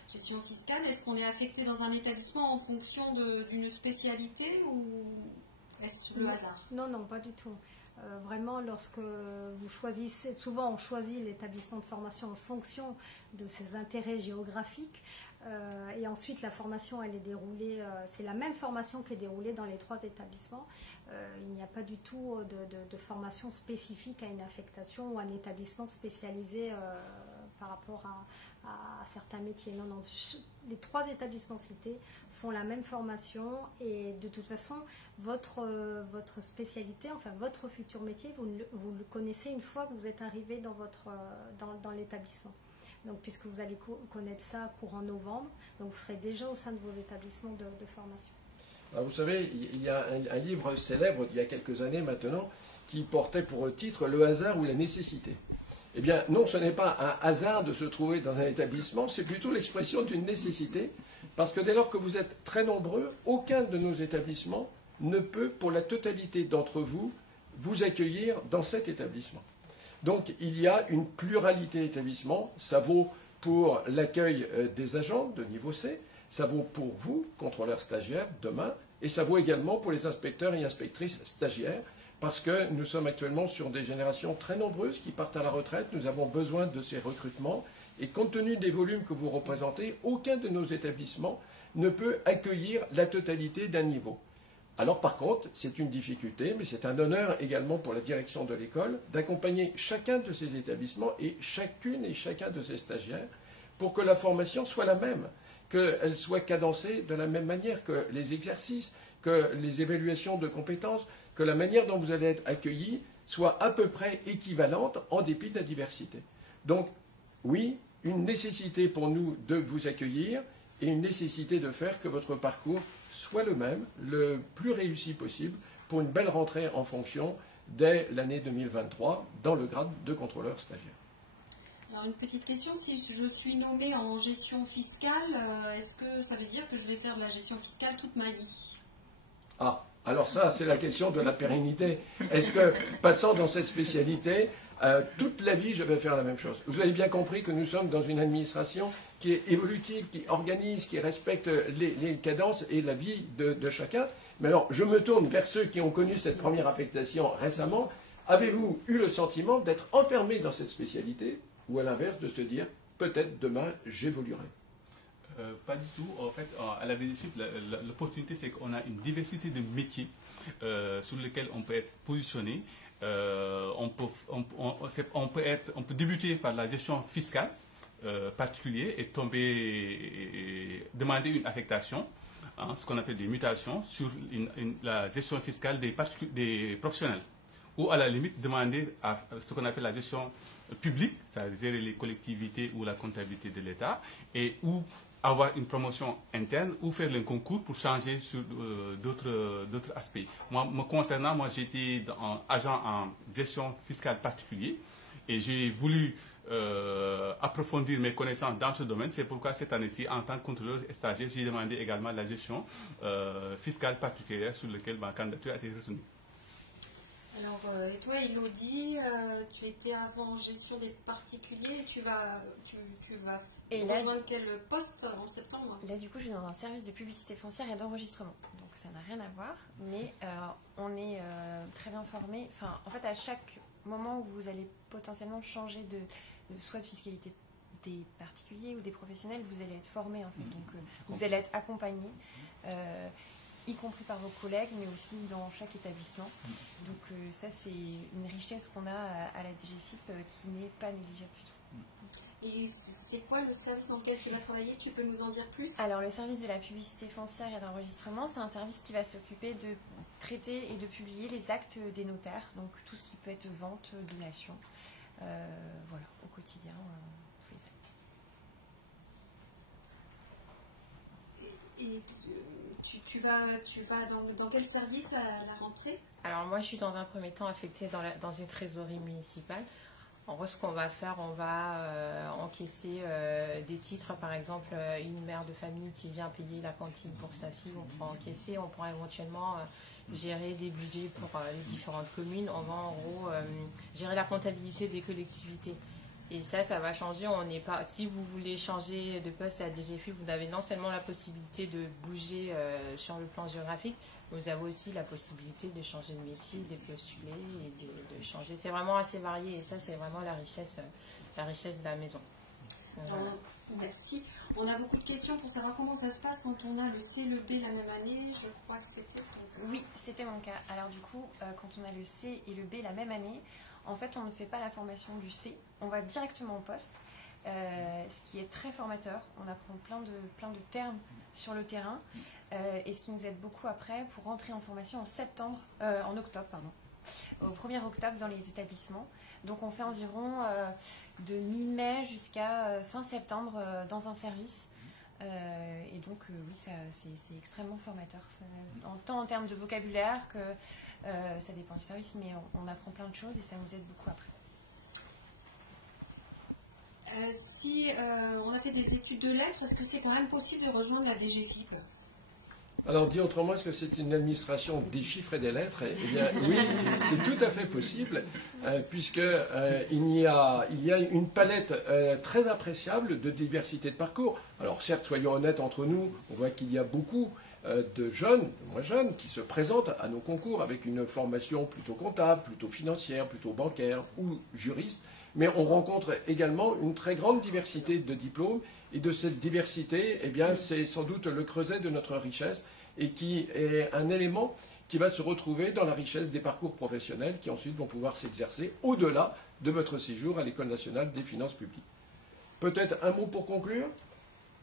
gestion fiscale. Est-ce qu'on est affecté dans un établissement en fonction d'une spécialité ou est-ce le hasard? Non, non, pas du tout. Vraiment, lorsque vous choisissez, souvent on choisit l'établissement de formation en fonction de ses intérêts géographiques. Et ensuite, la formation, elle est déroulée, c'est la même formation qui est déroulée dans les 3 établissements. Il n'y a pas du tout de formation spécifique à une affectation ou à un établissement spécialisé par rapport à certains métiers. Non, non, les 3 établissements cités font la même formation et de toute façon, votre spécialité, enfin votre futur métier, vous le connaissez une fois que vous êtes arrivé dans l'établissement. Donc, puisque vous allez connaître ça courant novembre, donc vous serez déjà au sein de vos établissements de formation. Alors vous savez, il y a un livre célèbre d'il y a quelques années maintenant qui portait pour titre « Le hasard ou la nécessité ». Eh bien, non, ce n'est pas un hasard de se trouver dans un établissement, c'est plutôt l'expression d'une nécessité, parce que dès lors que vous êtes très nombreux, aucun de nos établissements ne peut, pour la totalité d'entre vous, vous accueillir dans cet établissement. Donc, il y a une pluralité d'établissements. Ça vaut pour l'accueil des agents de niveau C, ça vaut pour vous, contrôleurs stagiaires, demain, et ça vaut également pour les inspecteurs et inspectrices stagiaires, parce que nous sommes actuellement sur des générations très nombreuses qui partent à la retraite. Nous avons besoin de ces recrutements, et compte tenu des volumes que vous représentez, aucun de nos établissements ne peut accueillir la totalité d'un niveau. Alors par contre, c'est une difficulté, mais c'est un honneur également pour la direction de l'école d'accompagner chacun de ces établissements et chacune et chacun de ces stagiaires pour que la formation soit la même, qu'elle soit cadencée de la même manière que les exercices, que les évaluations de compétences, que la manière dont vous allez être accueillis soit à peu près équivalente en dépit de la diversité. Donc oui, une nécessité pour nous de vous accueillir et une nécessité de faire que votre parcours soit le même, le plus réussi possible, pour une belle rentrée en fonction dès l'année 2023 dans le grade de contrôleur stagiaire. Alors une petite question, si je suis nommée en gestion fiscale, est-ce que ça veut dire que je vais faire de la gestion fiscale toute ma vie? Ah, alors ça, c'est la question de la pérennité. Est-ce que, passant dans cette spécialité, toute la vie, je vais faire la même chose? Vous avez bien compris que nous sommes dans une administration qui est évolutive, qui organise, qui respecte les cadences et la vie de chacun. Mais alors, je me tourne vers ceux qui ont connu cette première affectation récemment. Avez-vous eu le sentiment d'être enfermé dans cette spécialité ou à l'inverse de se dire, peut-être demain, j'évoluerai? Pas du tout. En fait, à la DGFiP, l'opportunité, c'est qu'on a une diversité de métiers sur lesquels on peut être positionné. On peut débuter par la gestion fiscale particulière et demander une affectation, hein, ce qu'on appelle des mutations, sur la gestion fiscale des professionnels. Ou à la limite, demander à ce qu'on appelle la gestion publique, c'est-à-dire gérer les collectivités ou la comptabilité de l'État, ou avoir une promotion interne ou faire un concours pour changer sur d'autres aspects. Moi, me concernant, moi j'étais agent en gestion fiscale particulier et j'ai voulu approfondir mes connaissances dans ce domaine. C'est pourquoi cette année-ci, en tant que contrôleur stagiaire, j'ai demandé également la gestion fiscale particulière sur laquelle ma candidature a été retenue. Alors, et toi, Elodie, tu étais avant en gestion des particuliers, tu vas rejoindre quel poste en septembre? Là, du coup, je suis dans un service de publicité foncière et d'enregistrement. Donc, ça n'a rien à voir, mais on est très bien formés. Enfin, en fait, à chaque moment où vous allez potentiellement changer de soit de fiscalité des particuliers ou des professionnels, vous allez être formés, en fait. Donc, vous allez être accompagnés. Y compris par vos collègues, mais aussi dans chaque établissement. Donc ça, c'est une richesse qu'on a à la DGFiP qui n'est pas négligeable du tout. Et c'est quoi le service dans lequel tu vas travailler? Tu peux nous en dire plus? Alors, le service de la publicité foncière et d'enregistrement, c'est un service qui va s'occuper de traiter et de publier les actes des notaires, donc tout ce qui peut être vente, donation, voilà, au quotidien. Et tu vas dans quel service à la rentrée? Alors moi, je suis dans un premier temps affectée dans une trésorerie municipale. En gros, ce qu'on va faire, on va encaisser des titres. Par exemple, une mère de famille qui vient payer la cantine pour sa fille, on pourra encaisser. On pourra éventuellement gérer des budgets pour les différentes communes. On va en gros gérer la comptabilité des collectivités. Et ça va changer. On n'est pas. Si vous voulez changer de poste à la DGFiP, vous avez non seulement la possibilité de bouger sur le plan géographique, vous avez aussi la possibilité de changer de métier, de postuler et de changer. C'est vraiment assez varié et ça, c'est vraiment la richesse de la maison. Voilà. Merci. On a beaucoup de questions pour savoir comment ça se passe quand on a le C et le B la même année. Je crois que c'était ton cas. Oui, c'était mon cas. Alors du coup, quand on a le C et le B la même année, en fait, on ne fait pas la formation du C, on va directement au poste, ce qui est très formateur. On apprend plein de termes sur le terrain, et ce qui nous aide beaucoup après pour rentrer en formation en octobre, au 1er octobre dans les établissements. Donc on fait environ de mi-mai jusqu'à fin septembre dans un service. Et donc oui, c'est extrêmement formateur, tant en termes de vocabulaire que ça dépend du service, mais on apprend plein de choses et ça nous aide beaucoup après. Si on a fait des études de lettres, est-ce que c'est quand même possible de rejoindre la DGFiP? Alors, dit autrement, est-ce que c'est une administration des chiffres et des lettres? Eh bien, oui, c'est tout à fait possible, puisqu'il y a une palette très appréciable de diversité de parcours. Alors, certes, soyons honnêtes entre nous, on voit qu'il y a beaucoup de jeunes, de moins jeunes, qui se présentent à nos concours avec une formation plutôt comptable, plutôt financière, plutôt bancaire ou juriste. Mais on rencontre également une très grande diversité de diplômes. Et de cette diversité, eh bien, c'est sans doute le creuset de notre richesse et qui est un élément qui va se retrouver dans la richesse des parcours professionnels qui ensuite vont pouvoir s'exercer au-delà de votre séjour à l'École nationale des finances publiques. Peut-être un mot pour conclure?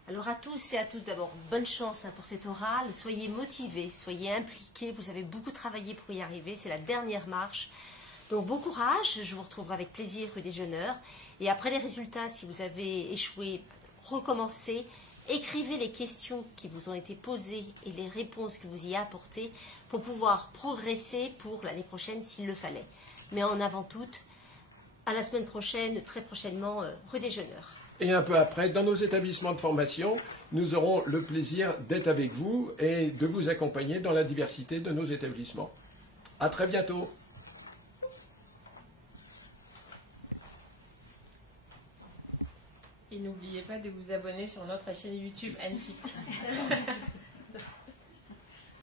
Alors à tous et à toutes, d'abord, bonne chance pour cet oral. Soyez motivés, soyez impliqués. Vous avez beaucoup travaillé pour y arriver. C'est la dernière marche. Donc bon courage. Je vous retrouverai avec plaisir rue des Jeuneurs. Et après les résultats, si vous avez échoué, recommencez. Écrivez les questions qui vous ont été posées et les réponses que vous y apportez pour pouvoir progresser pour l'année prochaine s'il le fallait. Mais en avant toute, à la semaine prochaine, très prochainement, rue des Jeuneurs. Et un peu après, dans nos établissements de formation, nous aurons le plaisir d'être avec vous et de vous accompagner dans la diversité de nos établissements. À très bientôt. Et n'oubliez pas de vous abonner sur notre chaîne YouTube ANFIP.